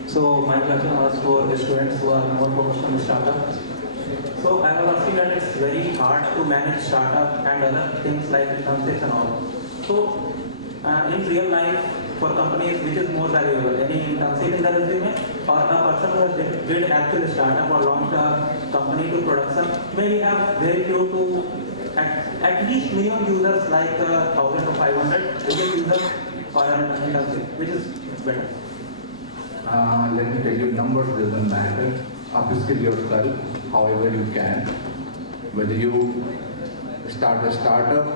So my question was for the students who are more focused on startup. So I was asking that it's very hard to manage startup and other things like internships and all. So in real life, for companies, which is more valuable, any internship in the resume or a person who has built actual startup or launched a company to production, may we have very few to at least minimum users like 1,000 to 500 users for an internship, which is better. Let me tell you, numbers doesn't matter. Upskill yourself however you can. Whether you start a startup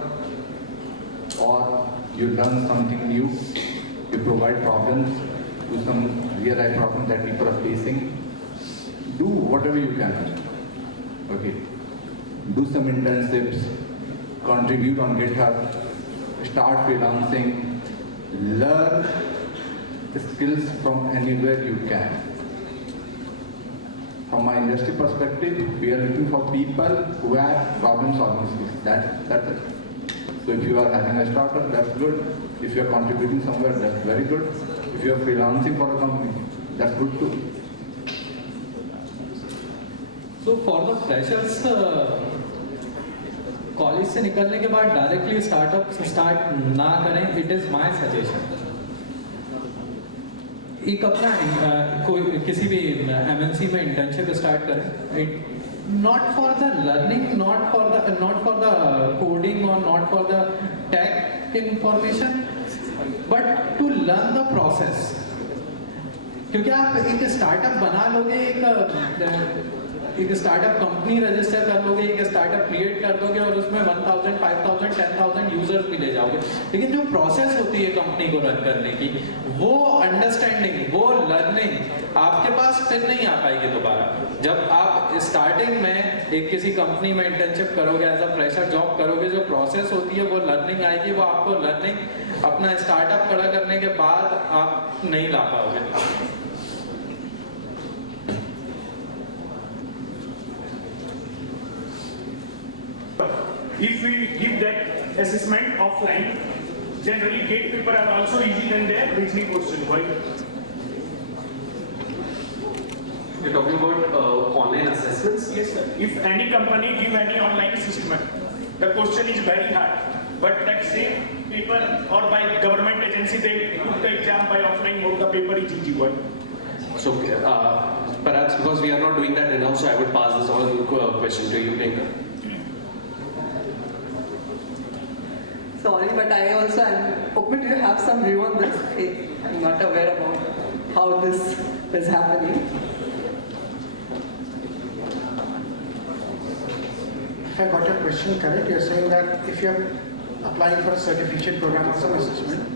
or you learn something new, you provide problems to some real life problems that people are facing. Do whatever you can. Okay. Do some internships, contribute on GitHub, start freelancing, learn skills from anywhere you can. From my industry perspective, we are looking for people who have problem solving skills. That's it. So if you are having a startup, that's good. If you are contributing somewhere, that's very good. If you are freelancing for a company, that's good too. So for the freshers, college से निकलने के बाद directly startup start ना करें. It is my suggestion. एक अपना कोई किसी भी MNC में इंटर्नशिप स्टार्ट करें, not for the learning, not for the coding or not for the tech information, but to learn the process. क्योंकि आप एक स्टार्टअप बना लोगे, एक स्टार्टअप कंपनी रजिस्टर कर लोगे, एक स्टार्टअप क्रिएट कर दोगे और उसमें 1000, 5000, 10,000 यूजर्स भी ले जाओगे, लेकिन जो प्रोसेस होती है कंपनी को रन करने की, वो अंडरस्टैंडिंग, वो लर्निंग आपके पास फिर नहीं आ पाएगी दोबारा। जब आप स्टार्टिंग में एक किसी कंपनी में इंटर्नशिप करोगे, एज अ फ्रेशर जॉब करोगे, जो प्रोसेस होती है वो लर्निंग आएगी, वो आपको लर्निंग अपना स्टार्टअप खड़ा करने के बाद आप नहीं ला पाओगे। If we give that assessment offline, generally gate paper are also easy than their reasoning question. Why? You're talking about online assessments? Yes, sir. If any company give any online system, the question is very hard. But that same paper or by government agency, they took the exam by offline mode, the paper is easy. Why? So perhaps because we are not doing that enough, so I would pass this all question to you, Priyanka. Sorry, but I also am hoping you have some view on this. I'm not aware about how this is happening. If I got your question correct, you're saying that if you're applying for a certification program or some assessment,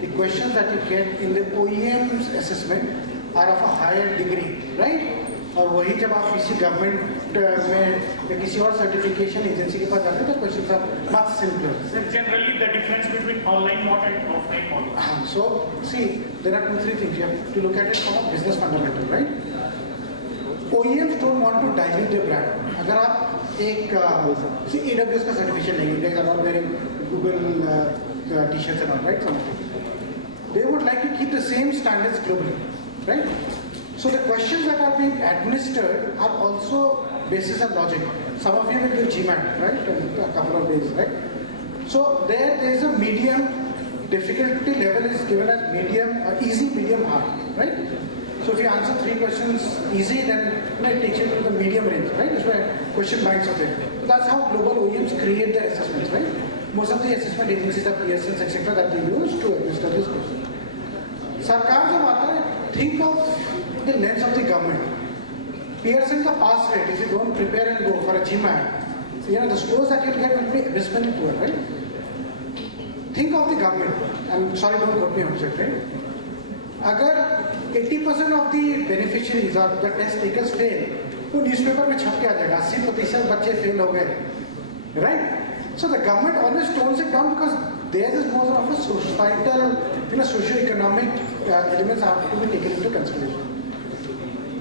the questions that you get in the OEM's assessment are of a higher degree, right? और वही जब आप किसी government में या किसी और certification agency के पास जाते हैं तो questions are much simpler. Generally, the difference between online mode and offline mode. So, see, there are 2-3 things. You have to look at it from a business fundamental, right? OEMs don't want to dilute their brand. अगर आप एक AWS का certification लेंगे, guys are not wearing Google t-shirts and all, right? They would like to keep the same standards globally, right? So the questions that are being administered are also basis on logic. Some of you will do GMAT, right? In a couple of days, right? So there is a medium difficulty level is given as medium, easy, medium, hard, right? So if you answer 3 questions easy, then it takes you to the medium range, right? That's why question banks are there. So that's how global OEMs create their assessments, right? Most of the assessment agencies are Pearsons, etc. that they use to administer this question. Sarkar jab aata hai, think of the lens of the government. Pearson ka pass rate, if you don't prepare and go for a GMAT, the scores that you'll get will be abysmally poor, right? Think of the government. I'm sorry, don't quote me on it, right? Agar 80% of the beneficiaries or the test takers fail, तो newspaper में छप के आ जाएगा 80% बच्चे fail हो गए, right? So the government always tones it down because there is more of a societal, socio-economic elements have to be taken into consideration.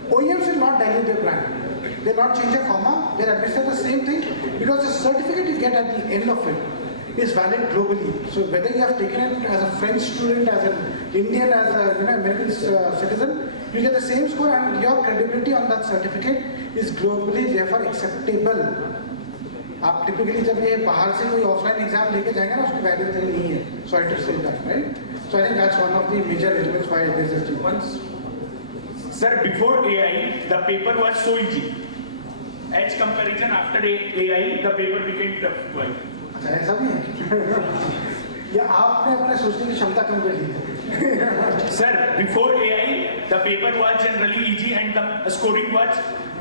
OEMs will not dilute their brand. They will not change a comma. They will administer the same thing because the certificate you get at the end of it is valid globally. So whether you have taken it as a French student, as an Indian, as an American citizen, you get the same score and your credibility on that certificate is globally therefore acceptable. आप typically जब ये बाहर से कोई offline exam लेके जाएंगे ना उसकी value इतनी नहीं है. Sorry to say that, right? So I think that's one of the major elements why there is a difference. Sir, before AI, the paper was so easy. As comparison after AI, the paper became tough. Why? अच्छा ऐसा भी है? या आपने अपने सोचने की क्षमता कम कर ली? Sir, before AI, the paper was generally easy and the scoring was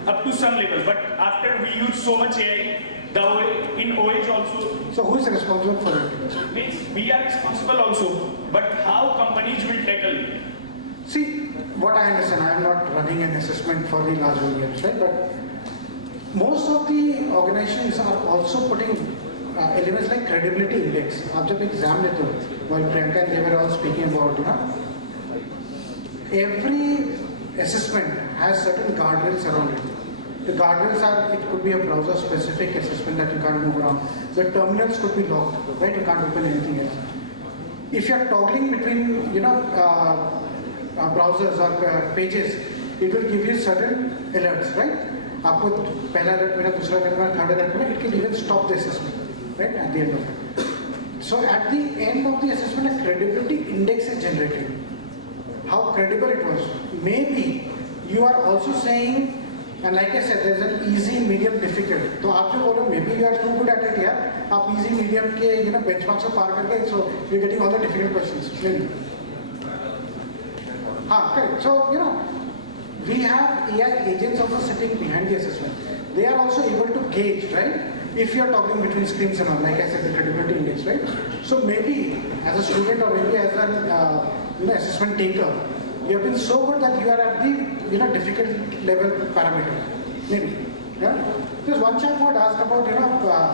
up to some level. But after we use so much AI, in OH also. So who is responsible for it? Means we are responsible also. But how companies will tackle it? See, what I understand, I am not running an assessment for the large OEMs, right? But most of the organizations are also putting elements like credibility index. आप जब exam लेते हो, while Priyanka and they were all speaking about, every assessment has certain guardrails around it. The guardrails are, it could be a browser-specific assessment that you can't move around. The terminals could be locked, right? You can't open anything else. If you are toggling between, browsers or pages, it will give you certain alerts, right? आपको पहला alert मिला, दूसरा alert मिला, third alert मिला, it can even stop the assessment, right? At the end of it. So at the end of the assessment, a credibility index is generated. how credible it was. Maybe you are also saying, and like I said, there's an easy, medium, difficult. So after all, maybe you are too good at it, yeah. Up easy, medium, ke, benchmarks are par karke, so you're getting all the difficult questions. Maybe. Correct. So we have AI agents also sitting behind the assessment. They are also able to gauge, right? If you are talking between screens and all, like I said, the credibility index, right? So maybe as a student or maybe as an assessment taker, you have been so good that you are at the difficult level parameter. Maybe. Yeah? There's one chap who had asked about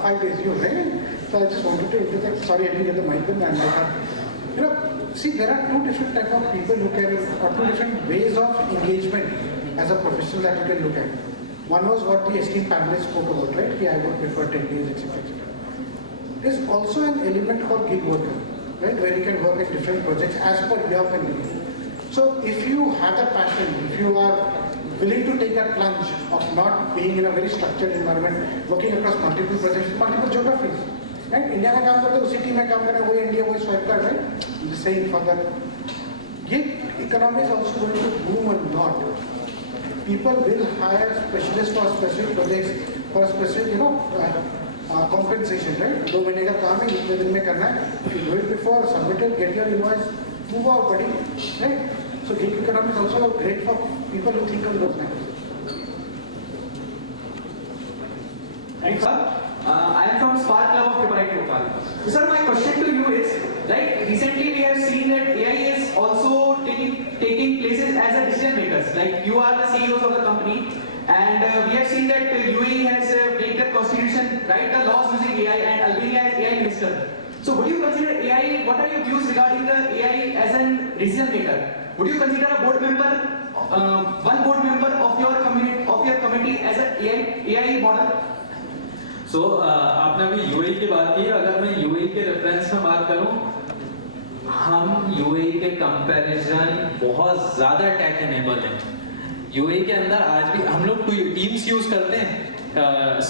5 days use, right? So I just wanted to interject. Sorry, I didn't get the mic in, and I thought, see, there are two different types of people who can, or two different ways of engagement as a professional that you can look at. One was what the esteemed panelists spoke about, right? I would prefer 10 days, etc. There's also an element called gig worker, right? Where you can work at different projects as per your convenience. So if you have that passion, if you are willing to take that plunge of not being in a very structured environment, working across multiple projects, multiple geographies, right? India mein kaam karte, usi team mein kaam karte, wohi India, wohi swipe card, right? The same for that. Gig economy is also going to boom a lot. People will hire specialists for specific projects, for a specific, compensation, right? 2 महीने का काम है, इतने दिन में करना है. If you do it before, submit it, get your invoice, move out, buddy, right? So gig economy is also great for people who think on those lines. Thanks, sir. I am from Spark Club of Triple IIT. So, sir, my question to you is, like, recently we have seen that AI is also taking places as a decision makers. Like, you are the CEOs of the company, and we have seen that UAE has made the constitution, right, the laws using AI, and Albania has AI minister. So, would you consider AI? What are your views regarding the AI as a decision maker? Would you consider a board member, one board member of your committee as an AI model? So, आपने अभी UAE की बात की. अगर मैं UAE के reference में बात करूं, हम UAE के कंपैरिजन बहुत ज़्यादा टेक एनेबल हैं. UAE के अंदर आज भी हम लोग टीम्स यूज करते हैं,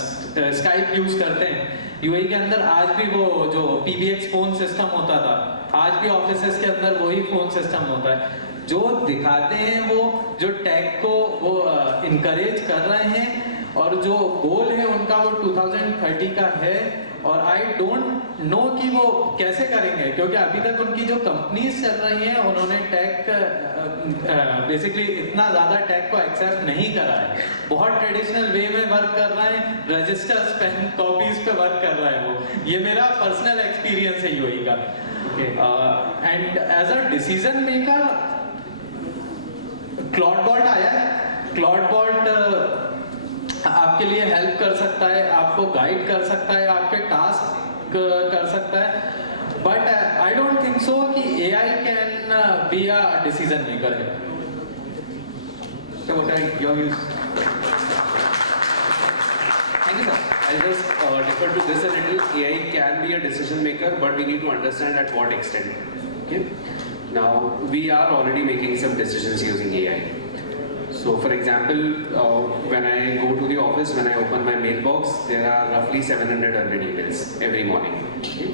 स्काइप यूज करते हैं. UAE के अंदर आज भी वो जो PBX फोन सिस्टम होता था, आज भी ऑफिसेस के अंदर वही फोन सिस्टम होता है. जो दिखाते हैं वो जो टेक को वो इनकरेज कर रहे हैं, और जो गोल है उनका वो 2030 का है. और आई डोंट नो कि वो कैसे करेंगे, क्योंकि अभी तक उनकी जो कंपनीज चल रही हैं उन्होंने टेक बेसिकली इतना ज्यादा टेक को एक्सेप्ट नहीं करा है. बहुत ट्रेडिशनल वे में वर्क कर रहे हैं, रजिस्टर्स पेन कॉपीज पे वर्क कर रहे हैं वो. ये मेरा पर्सनल एक्सपीरियंस है UAE का. And as a decision maker Clawdbot आया है. क्लाउडबॉट आपके लिए हेल्प कर सकता है, आपको गाइड कर सकता है, आपके टास्क कर सकता है. But I don't think so कि AI can be a decision maker है. So what are your views? Thank you, sir. I'll just defer to this a little. AI can be a decision maker, but we need to understand at what extent. Okay. Now we are already making some decisions using AI. So, for example, when I go to the office, when I open my mailbox, there are roughly 700 emails every morning. Okay?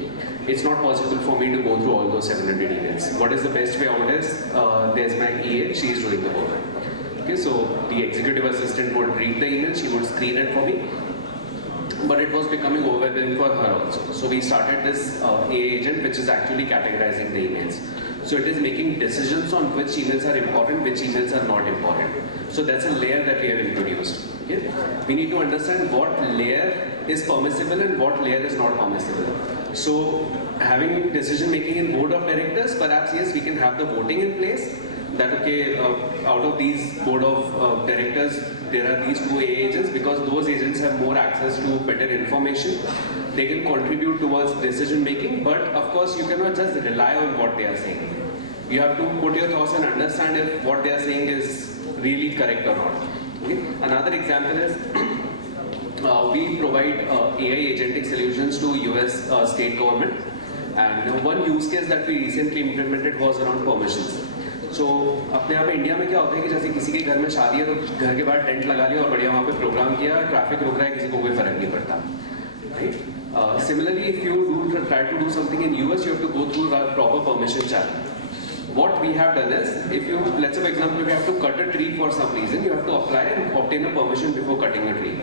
It's not possible for me to go through all those 700 emails. What is the best way out is, there's my EA, she is doing the work. Okay, so the executive assistant would read the email, she would screen it for me, but it was becoming overwhelming for her also. So we started this AI agent, which is actually categorizing the emails. So it is making decisions on which emails are important, which emails are not important. So that's a layer that we have introduced. Okay? We need to understand what layer is permissible and what layer is not permissible. So having decision making in board of directors, perhaps yes, we can have the voting in place. That okay, out of these board of directors, there are these 2 AI agents, because those agents have more access to better information. They can contribute towards decision making, but of course you cannot just rely on what they are saying. You have to put your thoughts and understand if what they are saying is really correct or not. Okay? Another example is we provide AI agentic solutions to US state government, and one use case that we recently implemented was around permissions. So अपने यहाँ पे India में क्या होता है कि जैसे किसी के घर में शादी है तो घर के बाहर टेंट लगा लिया और बढ़िया वहाँ पे प्रोग्राम किया, ट्रैफिक रुक रहा है, किसी को कोई फर्क नहीं पड़ता. Right? Similarly, if you try to do something in US, you have to go through a proper permission channel. What we have done is, if you, let's say for example, if you have to cut a tree for some reason, you have to apply and obtain a permission before cutting a tree.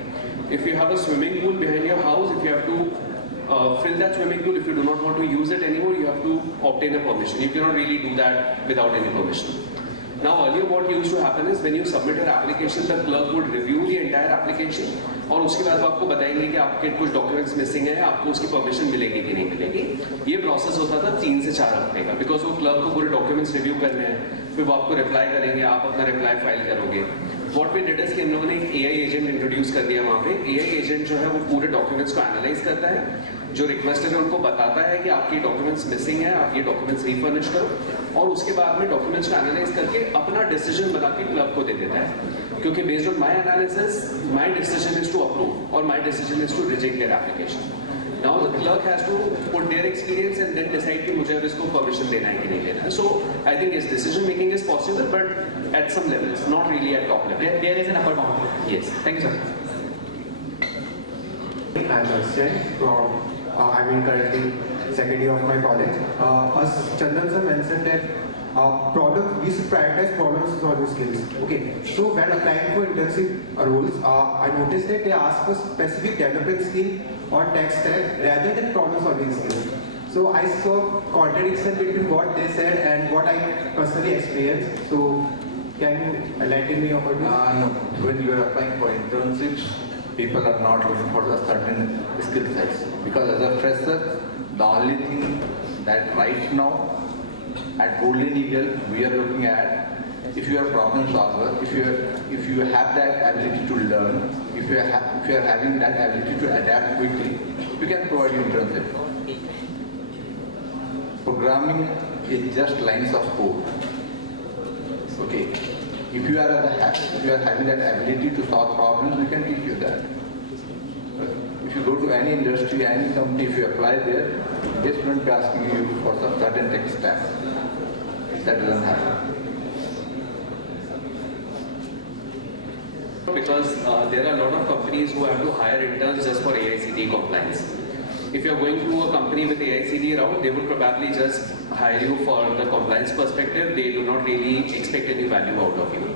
If you have a swimming pool behind your house, if you have to fill that swimming pool, if you do not want to use it anymore, you have to obtain a permission. You cannot really do that without any permission. Now earlier what used to happen is when you submit your application, the clerk would review the entire application और उसके बाद वो आपको बताएंगे कि आपके कुछ documents missing है, आपको उसकी परमिशन मिलेगी कि नहीं मिलेगी. ये प्रोसेस होता था 3 से 4 हफ्ते का, बिकॉज वो क्लर्क को पूरे डॉक्यूमेंट्स रिव्यू करने हैं, फिर वो आपको रिप्लाई करेंगे, आप अपना रिप्लाई फाइल करोगे. वॉट वी डिड इज कि हम लोगों ने एक AI एजेंट इंट्रोड्यूस कर दिया वहाँ पे. AI एजेंट जो है वो पूरे डॉक्यूमेंट्स को एनालाइज करता है, जो रिक्वेस्टर है उनको बताता है कि आपके डॉक्यूमेंट्स मिसिंग है, आप ये डॉक्यूमेंट्स रीफर्निश करो, और उसके बाद में डॉक्यूमेंट्स को एनालाइज करके अपना डिसीजन बना के क्लर्क को दे देता है. क्योंकि based on my analysis, my decision is to approve और my decision is to reject their application. Now the clerk has to put their experience and then decide कि मुझे अब इसको परमिशन देना है कि नहीं देना है. सो आई थिंक इस decision making is possible, but at some levels, not really at top level. There is an upper bound. Yes. Thank you, sir. I'm Ashton from, I'm in currently second year of my college. As Chandan sir mentioned that we should prioritize problem solving skills. Okay, so when applying for internship roles, I noticed that they ask for specific development skill or tech stack rather than problem solving skills. So I saw contradiction between what they said and what I personally experienced. So can you enlighten me about this? No. When you are applying for internships, people are not looking for a certain skill sets. Because as a fresher, the only thing that right now at Golden Eagle we are looking at, if you are a problem solver, if you have that ability to learn, if you are having that ability to adapt quickly, we can provide you internship. Programming is just lines of code. Okay. If you are having that ability to solve problems, we can teach you that. If you go to any industry, any company, if you apply there, they shouldn't be asking you for some certain tech stack. That doesn't happen. Because there are a lot of companies who have to hire interns just for IICT compliance. If you are going to a company with IICT route, they would probably just hire you for the compliance perspective. They do not really expect any value out of you.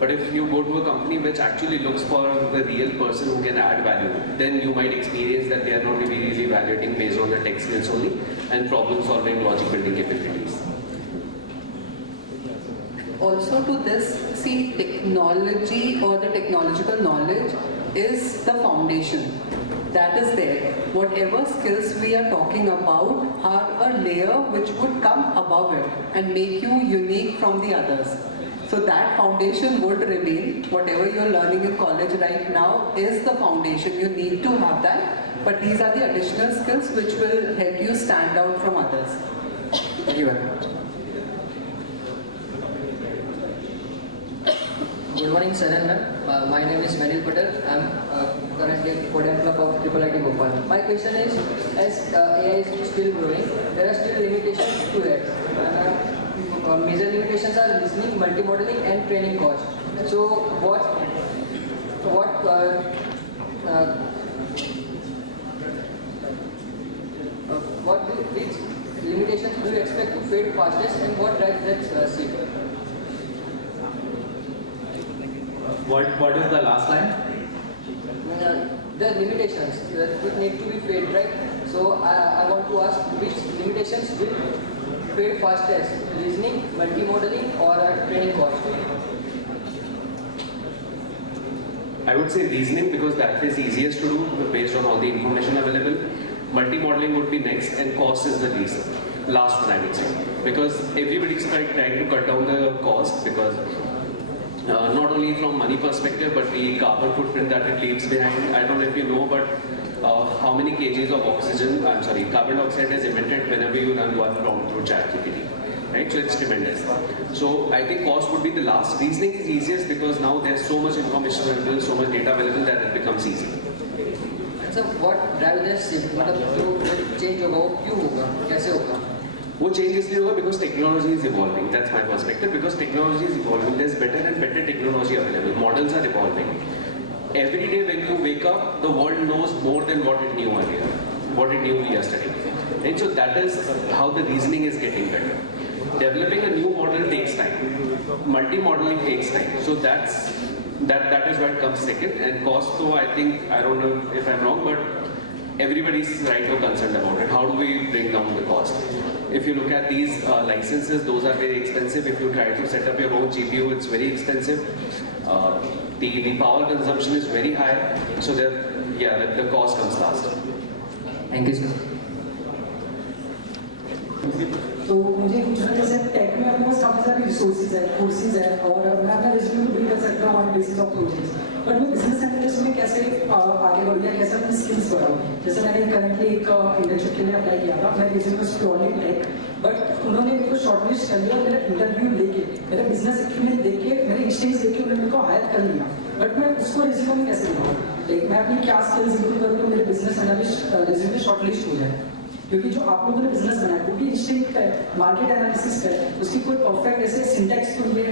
But if you go to a company which actually looks for the real person who can add value, then you might experience that they are not really evaluating based on the tech skills only and problem solving, logic building capabilities. Also to this, see, technology or the technological knowledge is the foundation. That is there. Whatever skills we are talking about are a layer which would come above it and make you unique from the others. So that foundation would remain. Whatever you are learning in college right now is the foundation. You need to have that. But these are the additional skills which will help you stand out from others. Thank you very much. Good morning, sir and ma'am. My name is Manil Patel. I am currently a Codem Club of IIIT Bhopal. My question is, as AI is still growing, there are still limitations to that. Major limitations are listening, multi-modeling, and training cost. So, which limitations do you expect to fade fastest, and what drives that shift? What is the last line? The limitations that need to be fade, right? So I want to ask which limitations will fade fastest, reasoning, multi-modeling, or training cost? I would say reasoning because that is easiest to do based on all the information available. Multi-modeling would be next, and cost is the last one I would say. Because everybody is trying to cut down the cost because not only from money perspective, but the carbon footprint that it leaves behind. I don't know if you know, but how many kgs of carbon dioxide is emitted whenever you run one prompt through ChatGPT, right? So it's tremendous. So I think cost would be the last. Reasoning is easiest because now there's so much information available, so much data available that it becomes easy. So what drives that shift? मतलब जो change होगा वो क्यों होगा? कैसे होगा? वो change इसलिए होगा because technology is evolving. That's my perspective. Because technology is evolving, there's better and better technology available. Models are evolving. Every day when you wake up, the world knows more than what it knew earlier, what it knew yesterday. And so that is how the reasoning is getting better. developing a new model takes time. Multi-modeling takes time. So that is what comes second. And cost, though, I think, I don't know if I'm wrong, but everybody's right or concerned about it. How do we bring down the cost? If you look at these licenses, those are very expensive. If you try to set up your own GPU, it's very expensive. The power consumption is very high. So the cost comes last. Thank you, sir. तो मुझे पूछना जैसे take में अपने पास काफ़ी सारे resources है, courses है और मैं अपना रिज्यूमे बिल्ड कर सकता हूँ on basis of projects, but मैं बिजनेस एनालिस्ट में कैसे आगे बढ़ूँ या कैसे अपनी स्किल्स बढ़ाऊँ? जैसे मैंने करंटली एक इंटर्नशिप के लिए अप्लाई किया था, मैं रिज्यूमे प्योरली टेक, बट उन्होंने मेरे को शॉर्टलिस्ट कर लिया, मेरा इंटरव्यू लेके, मेरा बिजनेस एक्सपीरियंस देख के, मेरे इंस्टेंस देख के उन्होंने मेरे को हायर कर लिया, बट मैं उसको रिज्यूमे में कैसे दिखाऊँ? लाइक मैं अपनी क्या स्किल्स इंप्रूव करूँ तो मेरे बिजनेस एनालिस्ट रिज्यूमे शॉर्टलिस्ट हो जाए? क्योंकि जो आप लोगों ने बिजनेस बनाया क्योंकि इंस्टिंक्ट है, मार्केट एनालिसिस है, उसकी कोई परफेक्ट ऐसे सिंटैक्स तो ये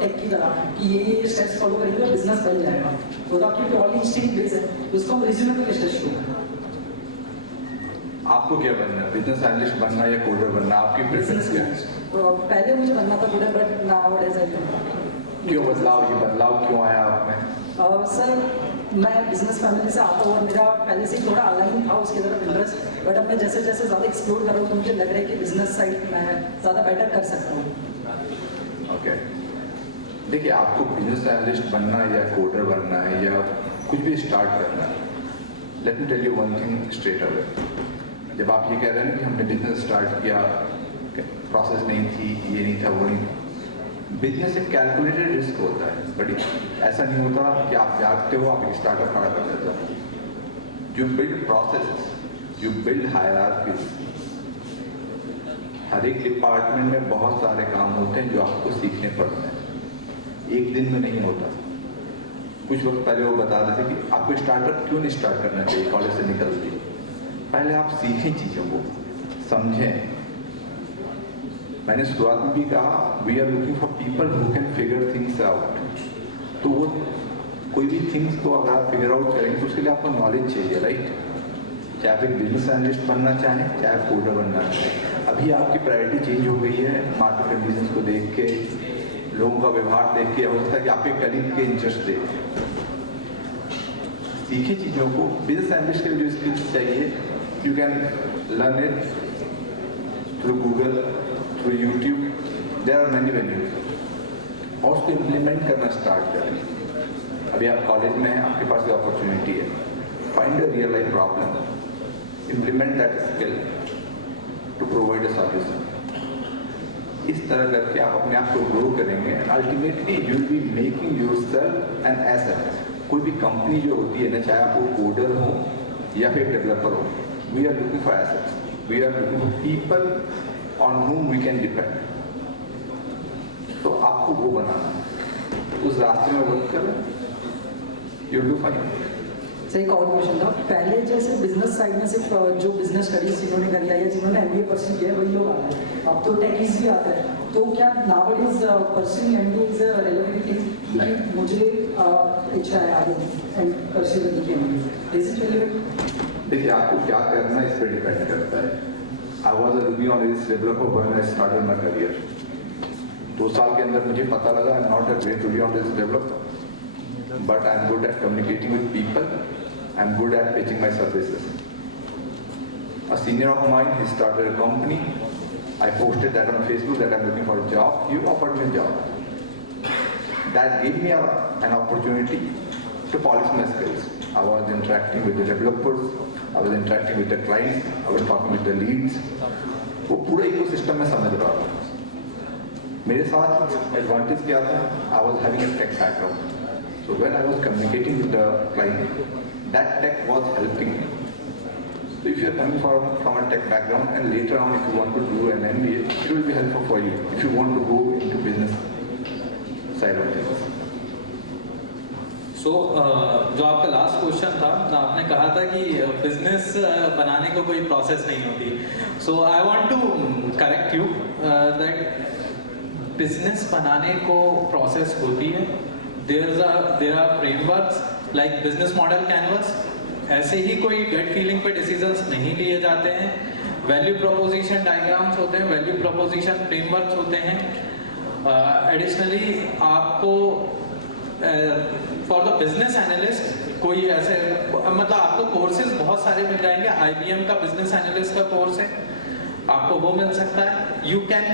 टेक की तरह कि ये स्टेप्स फॉलो करेंगे तो बिजनेस बन जाएगा, तो आपकी प्योरली इंस्टिंक्ट बेस है, उसको हम रिज्यूमे में कैसे शो करें? आपको क्या बनना है, बिजनेस एनालिस्ट बनना या कोडर बनना, आपकी प्रेफरेंस क्या है? पहले मुझे बनना था coder, but now it is क्यों बदलाव, ये बदलाव क्यों आया आप में? सर मैं बिजनेस फैमिली से आता हूँ और मेरा पहले से ही थोड़ा अलाइन था उसकी तरफ इंटरेस्ट, बट अब मैं जैसे जैसे ज़्यादा एक्सप्लोर कर रहा हूँ तो मुझे लग रहा है कि बिजनेस साइड मैं ज़्यादा बेटर कर सकता हूँ। ओके, देखिए आपको बिजनेस एनालिस्ट बनना या कोडर बनना है या कुछ भी स्टार्ट करना है, let me tell you one thing straight away. जब आप ये कह रहे हैं कि हमने बिजनेस स्टार्ट किया, प्रोसेस नहीं थी, ये नहीं था, वो नहीं था, बिजनेस एक कैलकुलेटेड रिस्क होता है, बट ऐसा नहीं होता कि आप जागते हो आप एक स्टार्टअप खड़ा कर देते हो। You build process, you build hierarchies. हर एक डिपार्टमेंट में बहुत सारे काम होते हैं जो आपको सीखने पड़ते हैं, एक दिन में नहीं होता। कुछ वक्त पहले वो बता रहे थे कि आपको स्टार्टअप क्यों नहीं स्टार्ट करना चाहिए कॉलेज से निकलते ही। पहले आप सीखें चीज़ों को, समझें। मैंने शुरुआत में भी कहा we are looking for people who can figure things out. तो वो कोई भी थिंग्स को अगर आप फिगर आउट करेंगे तो उसके लिए आपको नॉलेज चाहिए, राइट? चाहे आप एक बिजनेस एनालिस्ट बनना चाहें, चाहे आप कोडर बनना चाहें। अभी आपकी प्रायोरिटी चेंज हो गई है मार्केट कंडीशंस को देख के, लोगों का व्यवहार देख के, हो सकता है कि आपके कलीग के इंटरेस्ट देख के। सीखे चीज़ों को। बिजनेस एनालिस्ट के लिए जो स्किल्स चाहिए, you can learn it through Google, through YouTube, there are many venues. और उसको इम्प्लीमेंट करना स्टार्ट करें। अभी आप कॉलेज में हैं, आपके पास अपॉर्चुनिटी है, find a real life problem, implement that skill to provide a solution. इस तरह करके आप अपने आप को ग्रो करेंगे। Ultimately you will be making yourself an asset. कोई भी कंपनी जो होती है ना, चाहे आप वो कोडर हो या फिर डेवलपर हो, we are looking for assets, we are looking for people on whom we can depend। तो आपको वो बनाना है, उस रास्ते में वर्क करें, यू डू फाइन। सर एक और क्वेश्चन था, पहले जैसे बिजनेस साइड में सिर्फ जो बिजनेस स्टडीज जिन्होंने कर लिया या जिन्होंने MBA परस्यू किया वही लोग आते हैं, अब तो टेकीज भी आता है, तो क्या nowadays pursuing MBA is a relevant thing कि मुझे इच्छा है आगे परस्यू करने की MBA, इज इट रेलेवेंट? देखिए आपको क्या करना है इस पर डिपेंड करता है। I was a Ruby on Rails developer when I started my career। 2 साल के अंदर मुझे पता लगा I'm not a great Ruby on Rails developer, but I'm good at communicating with people, I'm good at pitching my services। A senior of mine, he started a company, I posted that on Facebook that I'm looking for a job, he offered me a job। That gave me an opportunity to polish my skills। I was interacting with the developers, I was interacting with the clients, I was talking with the leads। वो पूरा ecosystem में समझ रहा था। मेरे साथ advantage क्या था, I was having a tech background, so when I was communicating with the client, that tech was helping me। So if you are coming from a tech background and later on if you want to do an MBA, it will be helpful for you if you want to go into business side of things। So, जो आपका last question था, आपने कहा था कि business बनाने को कोई प्रोसेस नहीं होती। So I want to correct you that business बनाने को प्रोसेस होती है। There are frameworks like business model canvas. ऐसे ही कोई गट फीलिंग पे डिसीजंस नहीं लिए जाते हैं। वैल्यू प्रोपोजिशन डायग्राम्स होते हैं, वैल्यू प्रोपोजिशन फ्रेमवर्क्स होते हैं। एडिशनली आपको फॉर द बिजनेस एनालिस्ट कोई ऐसे मतलब आपको कोर्सेज बहुत सारे मिल जाएंगे। IBM का बिजनेस एनालिस्ट का कोर्स है, आपको वो मिल सकता है। You can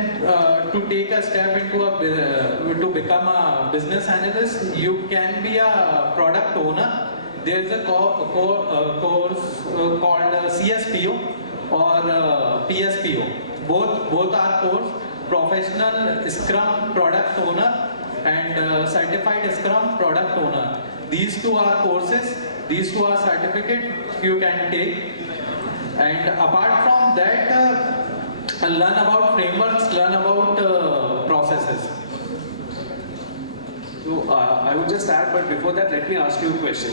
to take a step into to become a business analyst, you can be a product owner. There is a course called CSPO और PSPO, both are course, professional Scrum Product Owner and Certified Scrum Product Owner. These two are courses, these two are certificate you can take. And apart from that, learn about frameworks, learn about processes. So I would just add, but before that, let me ask you a question.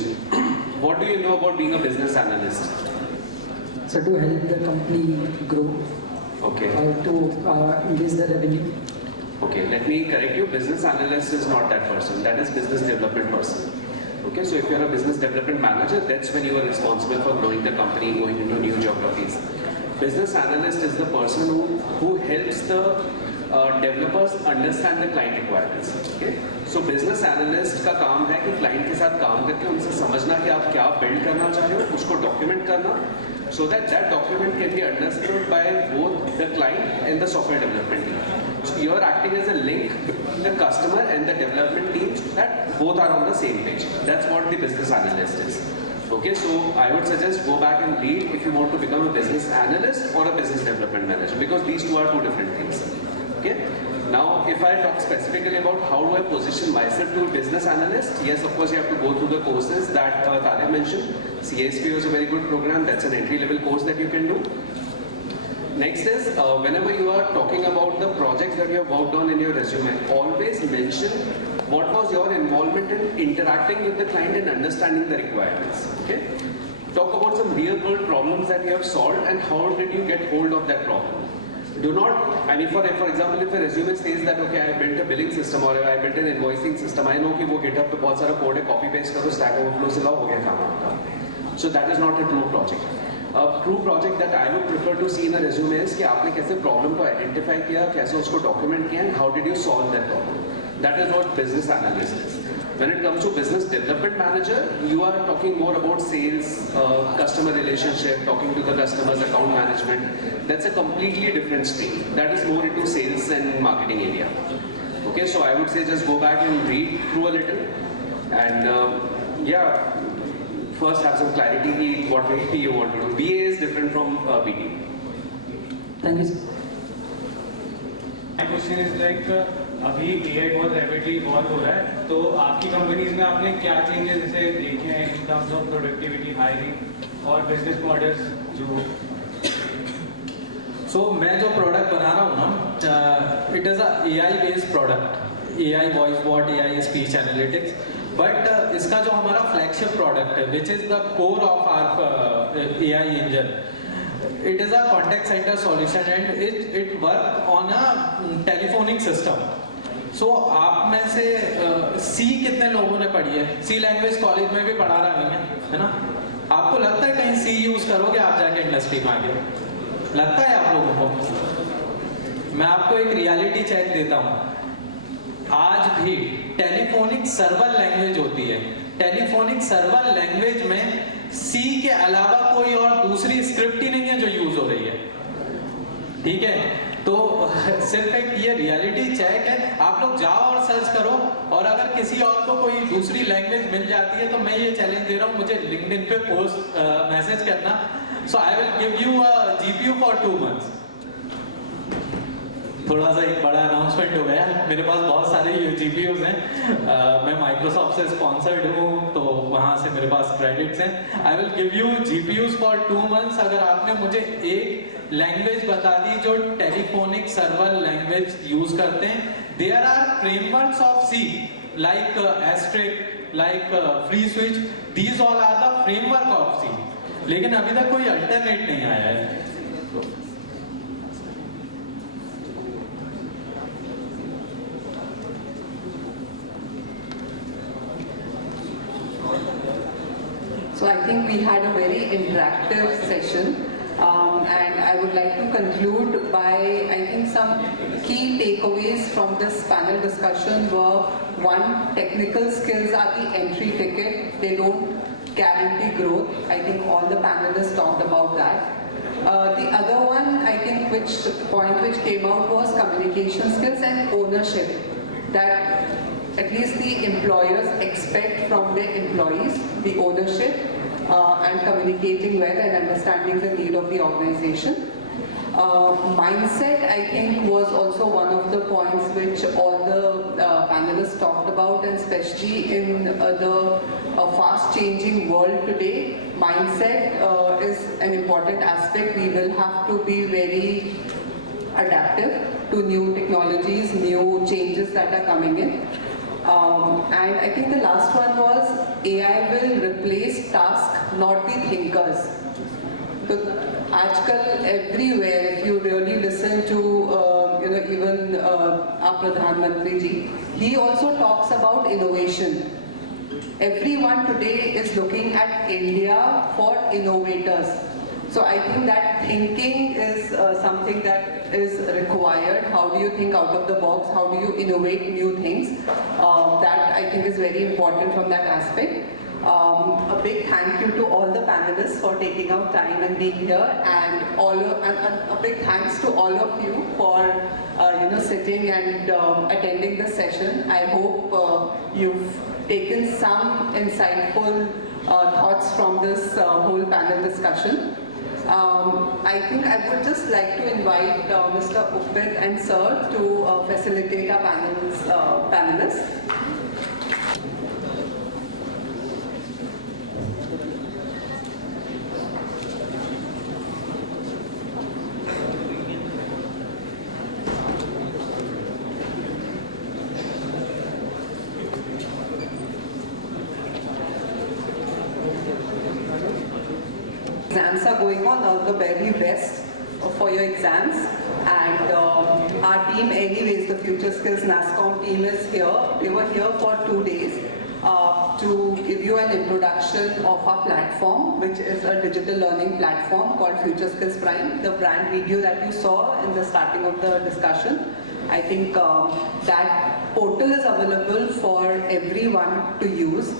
What do you know about being a business analyst? So to help the company grow, Okay. to increase the revenue. Okay, let me correct you. Business analyst is not that person. That is business development person. Okay, so if you're a business development manager, that's when you are responsible for growing the company, going into new geographies. Business analyst is the person who helps the developers understand the client requirements. Okay, so business analyst का काम है कि client के साथ काम करके उनसे समझना कि आप क्या build करना चाह रहे हो, उसको document करना, so that document can be understood by both the client and the software development team. So you are acting as a link between the customer and the development team so that both are on the same page. That's what the business analyst is. Okay, so I would suggest go back and read if you want to become a business analyst or a business development manager, because these two are two different things. Okay. Now, if I talk specifically about how do I position myself to a business analyst, yes, of course, you have to go through the courses that Talia mentioned. CSPO is a very good program. That's an entry-level course that you can do. Next is, whenever you are talking about the projects that you have worked on in your resume, always mention what was your involvement in interacting with the client and understanding the requirements. Okay? Talk about some real-world problems that you have solved and how did you get hold of that problem. Do not, I mean, for example, if a resume says that, okay, I built a billing system or I built an invoicing system, I know कि वो GitHub पे बहुत सारा code है, copy paste करो, Stack Overflow से लाओ, हो गया काम आपका. So that is not a true project. A true project that I would prefer to see in a resume is कि आपने कैसे problem को identify किया, कैसे उसको document किया, and how did you solve that problem. That is what business analyst is. When it comes to business development manager, you are talking more about sales, customer relationship, talking to the customers, account management. That's a completely different stream. That is more into sales and marketing area. Okay, so I would say just go back and read through a little, and yeah, first have some clarity what way you want to do. BA is different from BD. Thank you, sir. My question is like, अभी AI बहुत rapidly evolve हो रहा है, तो आपकी companies में आपने क्या चेंजेस जैसे देखे हैं in terms of productivity, hiring और बिजनेस मॉडल्स जो मैं जो प्रोडक्ट बना रहा हूँ ना, it is a AI based product, AI voice bot, AI speech analytics, but इसका जो हमारा फ्लैगशिप प्रोडक्ट है, which is the core of our AI engine, it is a contact center solution and it work on a telephonic system. So आप में से C कितने लोगों ने पढ़ी है? C लैंग्वेज कॉलेज में भी पढ़ा रहे हैं, है ना? आपको लगता है कहीं C यूज करोगे आप जाके इंडस्ट्री में आगे? लगता है आप लोगों को? मैं आपको एक रियलिटी चेक देता हूँ. आज भी टेलीफोनिक सर्वर लैंग्वेज होती है. टेलीफोनिक सर्वर लैंग्वेज में C के अलावा कोई और दूसरी स्क्रिप्ट ही नहीं है जो यूज हो रही है. ठीक है, तो सिर्फ एक ये रियलिटी चेक है. आप लोग जाओ और सर्च करो, और अगर किसी और को कोई दूसरी लैंग्वेज मिल जाती है तो मैं ये चैलेंज दे रहा हूँ, मुझे लिंक्डइन पे पोस्ट मैसेज करना. So I will give you a GPU for 2 months. थोड़ा सा एक बड़ा अनाउंसमेंट हो गया. मेरे पास बहुत सारे GPUs हैं. मैं माइक्रोसॉफ्ट से स्पॉन्सर्ड हूँ, तो वहाँ से मेरे पास क्रेडिट्स हैं. आई will give you GPUs for 2 months अगर आपने मुझे एक लैंग्वेज बता दी जो टेलीफोनिक सर्वर लैंग्वेज यूज करते हैं. There are frameworks of C like Asterisk, like free switch. These all are the framework of C. लेकिन अभी तक कोई अल्टरनेट नहीं आया है. So I think we had a very interactive session. And I would like to conclude by, I think, some key takeaways from this panel discussion were: one, technical skills are the entry ticket. They don't guarantee growth. I think all the panelists talked about that. The other one, I think, which came out was communication skills and ownership, that at least the employers expect from their employees, the ownership and communicating well and understanding the need of the organization. Mindset, I think, was also one of the points which all the panelists talked about, and especially in the fast-changing world today, mindset is an important aspect. We will have to be very adaptive to new technologies, new changes that are coming in. And I think the last one was AI will replace tasks, not the thinkers. So, आजकल everywhere, if you really listen to even our Pradhan Mantri ji, he also talks about innovation. Everyone today is looking at India for innovators. So I think that thinking is something that is required. How do you think out of the box? How do you innovate new things? That I think is very important from that aspect. A big thank you to all the panelists for taking out time and being here, and a big thanks to all of you for sitting and attending the session. I hope you've taken some insightful thoughts from this whole panel discussion. I think I would just like to invite Mr. Upit and Sir to facilitate our panelists. Exams are going on, all the very best for your exams, and our team anyways, the Future Skills NASSCOM team is here. They were here for 2 days to give you an introduction of our platform, which is a digital learning platform called Future Skills Prime. The brand video that you saw in the starting of the discussion, I think that portal is available for everyone to use.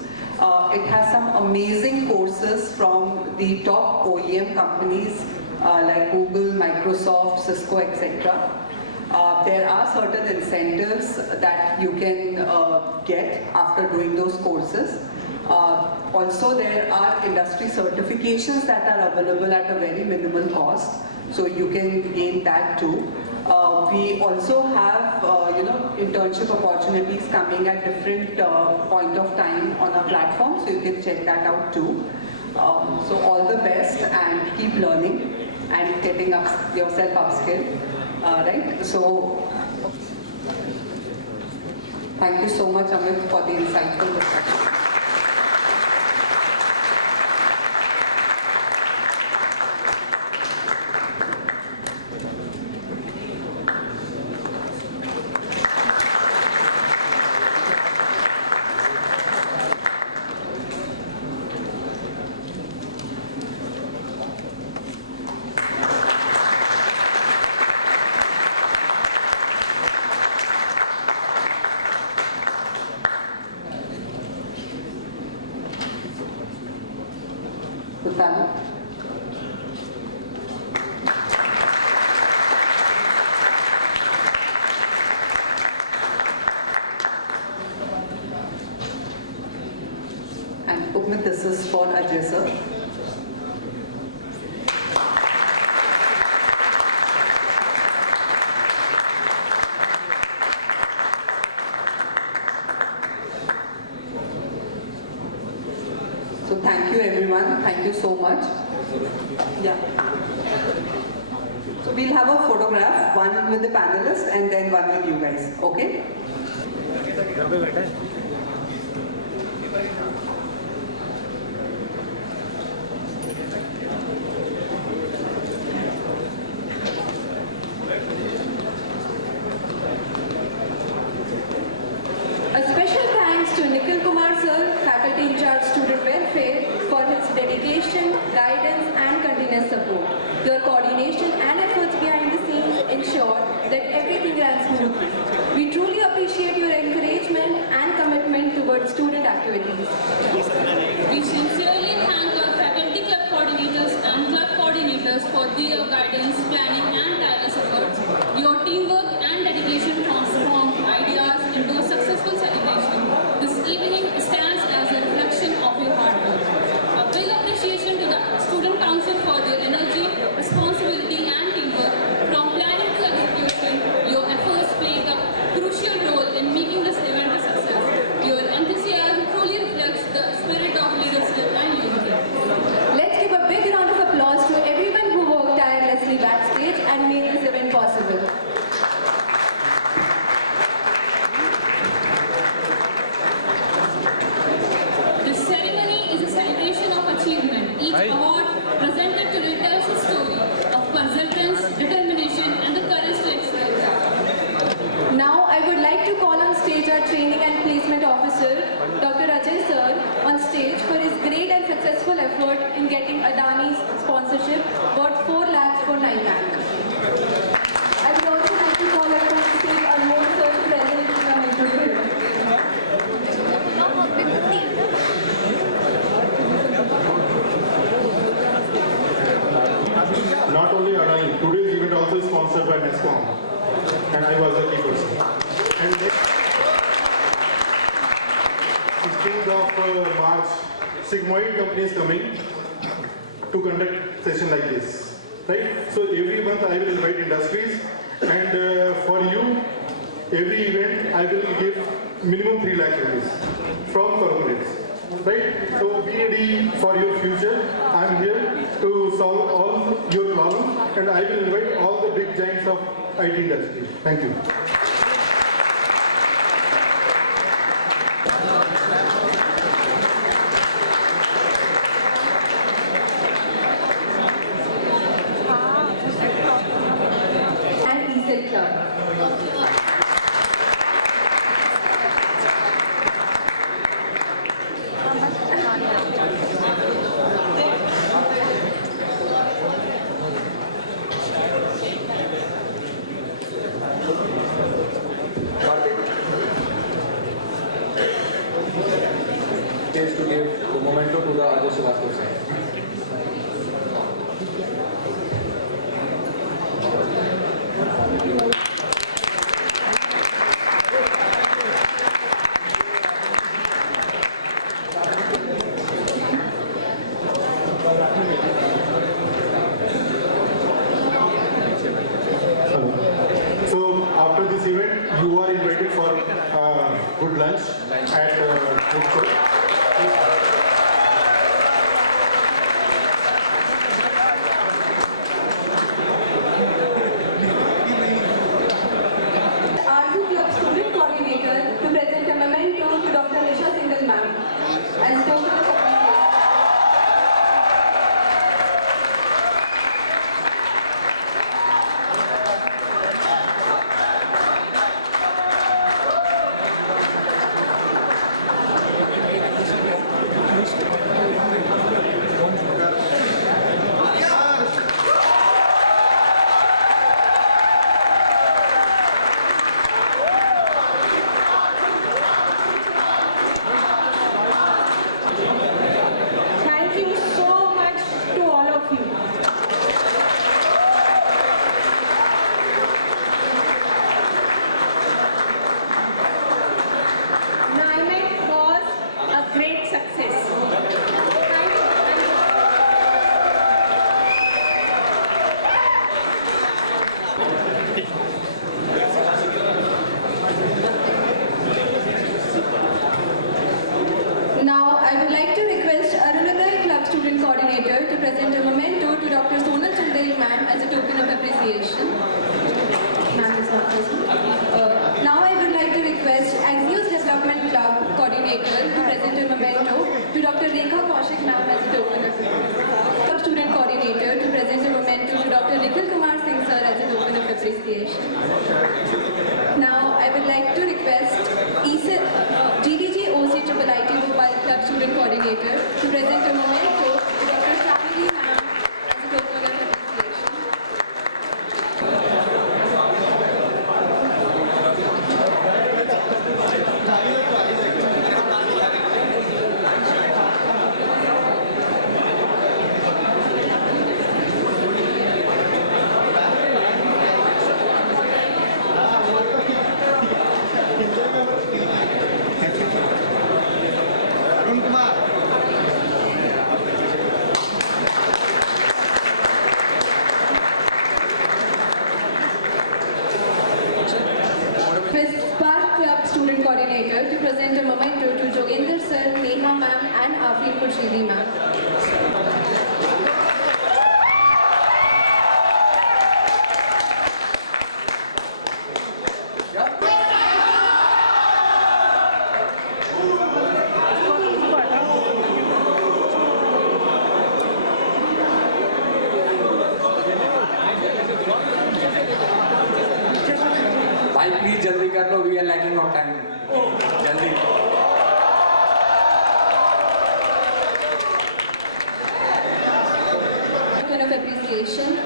It has some amazing courses from the top OEM companies like Google, Microsoft, Cisco, etc. There are certain incentives that you can get after doing those courses. Also, there are industry certifications that are available at a very minimal cost, so you can gain that too. We also have internship opportunities coming at different point of time on our platform, so you can check that out too. So all the best, and keep learning and getting yourself upskilled. Right? So thank you so much, Amit, for the insightful discussion. And Upmit, this is for Ajay sir. So thank you everyone, thank you so much. Yeah. So we'll have a photograph, one with the panelists and then one with you guys, okay? A special thanks to Nikhil Kumar sir, faculty in charge student welfare, for his dedication, guidance and continuous support. Your coordination and efforts behind the scenes ensure that everything runs smoothly. We truly appreciate your encouragement and commitment towards student activities. We sincerely thank our faculty club coordinators and club coordinators for their guidance, planning and tireless efforts. Your teamwork and dedication transformed ideas into a successful celebration. This evening stands as a reflection of your hard work. A big appreciation to the Student Council for their energy, responsibility and teamwork. From planning to execution, your efforts played a crucial role in making this event a success. Your enthusiasm truly reflects the spirit of leadership and unity. Let's give a big round of applause to everyone who worked tirelessly backstage and made this event possible. This ceremony is a celebration of achievement. Each award presented today tells a story of perseverance, determination and the courage to excel. Now I would like to call on stage our Training and Placement Officer, Dr. Ajay Sir, on stage for his great and successful effort in getting Adani's sponsorship worth 4 lakhs for 9 lakh. I would also like to call on stage Anmol Sir to present the mentor program. Not only Adani, today's event also is sponsored by NESCOM, and I was a key person. And next 16th of March, Sigmoid company is coming to conduct session like this, right? So every month I will invite industries, and for you, every event I will give minimum 3 lakh rupees from corporates. Right? So be ready for your future. I am here to solve all your problems, and I will invite all the big giants of IT industry. Thank you. And ESET Club. Is to give the memento to the other Srivastava sir. So after this event, you are invited for good lunch at Bookshop. RU Club Student Coordinator to present a memento to Dr. Nisha Singhal Ma'am as token of appreciation. Thank you so much to all of you. NIMET was a great success. Thank you. Now, I would like to request Arunodaya Club Student Coordinator to present a memento to Dr. Sonal Chandel Ma'am as a token of appreciation. Ma'am is not present. Now, I would like to request Axios Development Club Coordinator to present a memento to Dr. Rekha Kaushik Ma'am as a token of Club Student Coordinator to present a memento to Dr. Nikhil Kumar Singh Sir as a token of appreciation. Now, I would like to request GDG OC IIIT Bhopal Club Student Coordinator to present a memento to Dr. Shamini Ma'am as a token of appreciation. appreciation.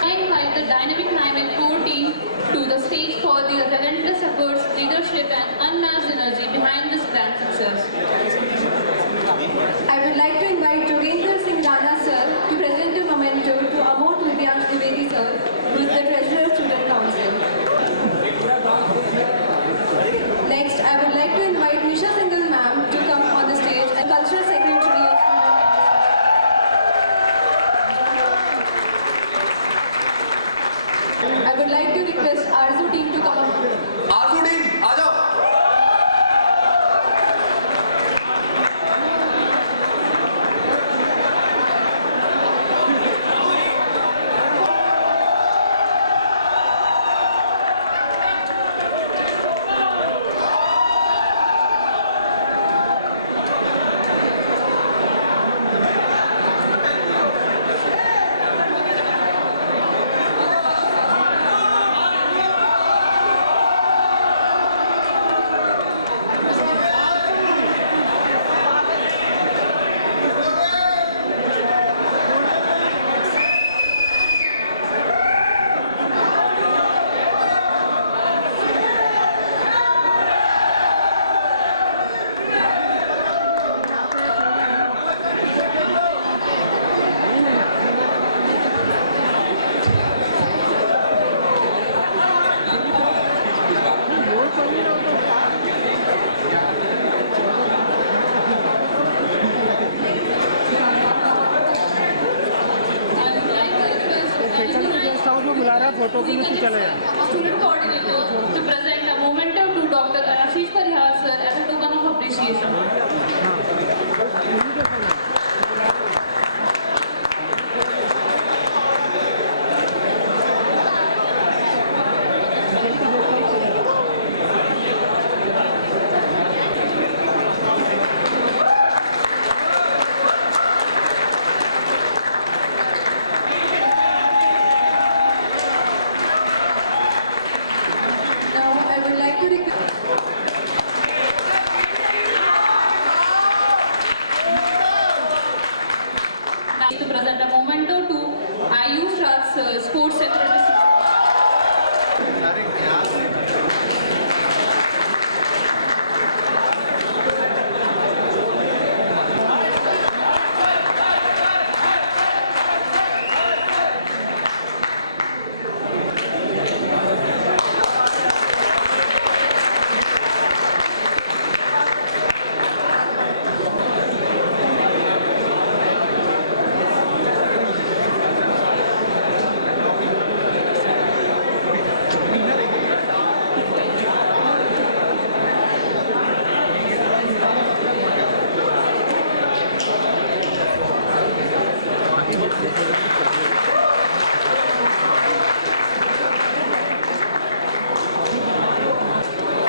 I invite the Dynamic 9 core team to the stage for their relentless efforts, leadership and unmatched energy behind this grand success. I would like to invite Jogendra Singh Rana sir to present a memento to Amod Vidyansh Dwivedi sir, who is the Treasurer Student Council. Next, I would like to invite Nisha Singhal ma'am to come on the stage as Cultural Secretary of Student Council. I would like to request Arzu team to come up. Aarzoo team आ जाओ। Photo के लिए चले Student coordinator to present a memento to Dr. Ashish Parihar sir as a token of appreciation. Now, I would like to request. To present a memento to Ayush Raj sir, Sports Secretary.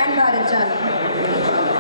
And Bharat Jan.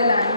their land.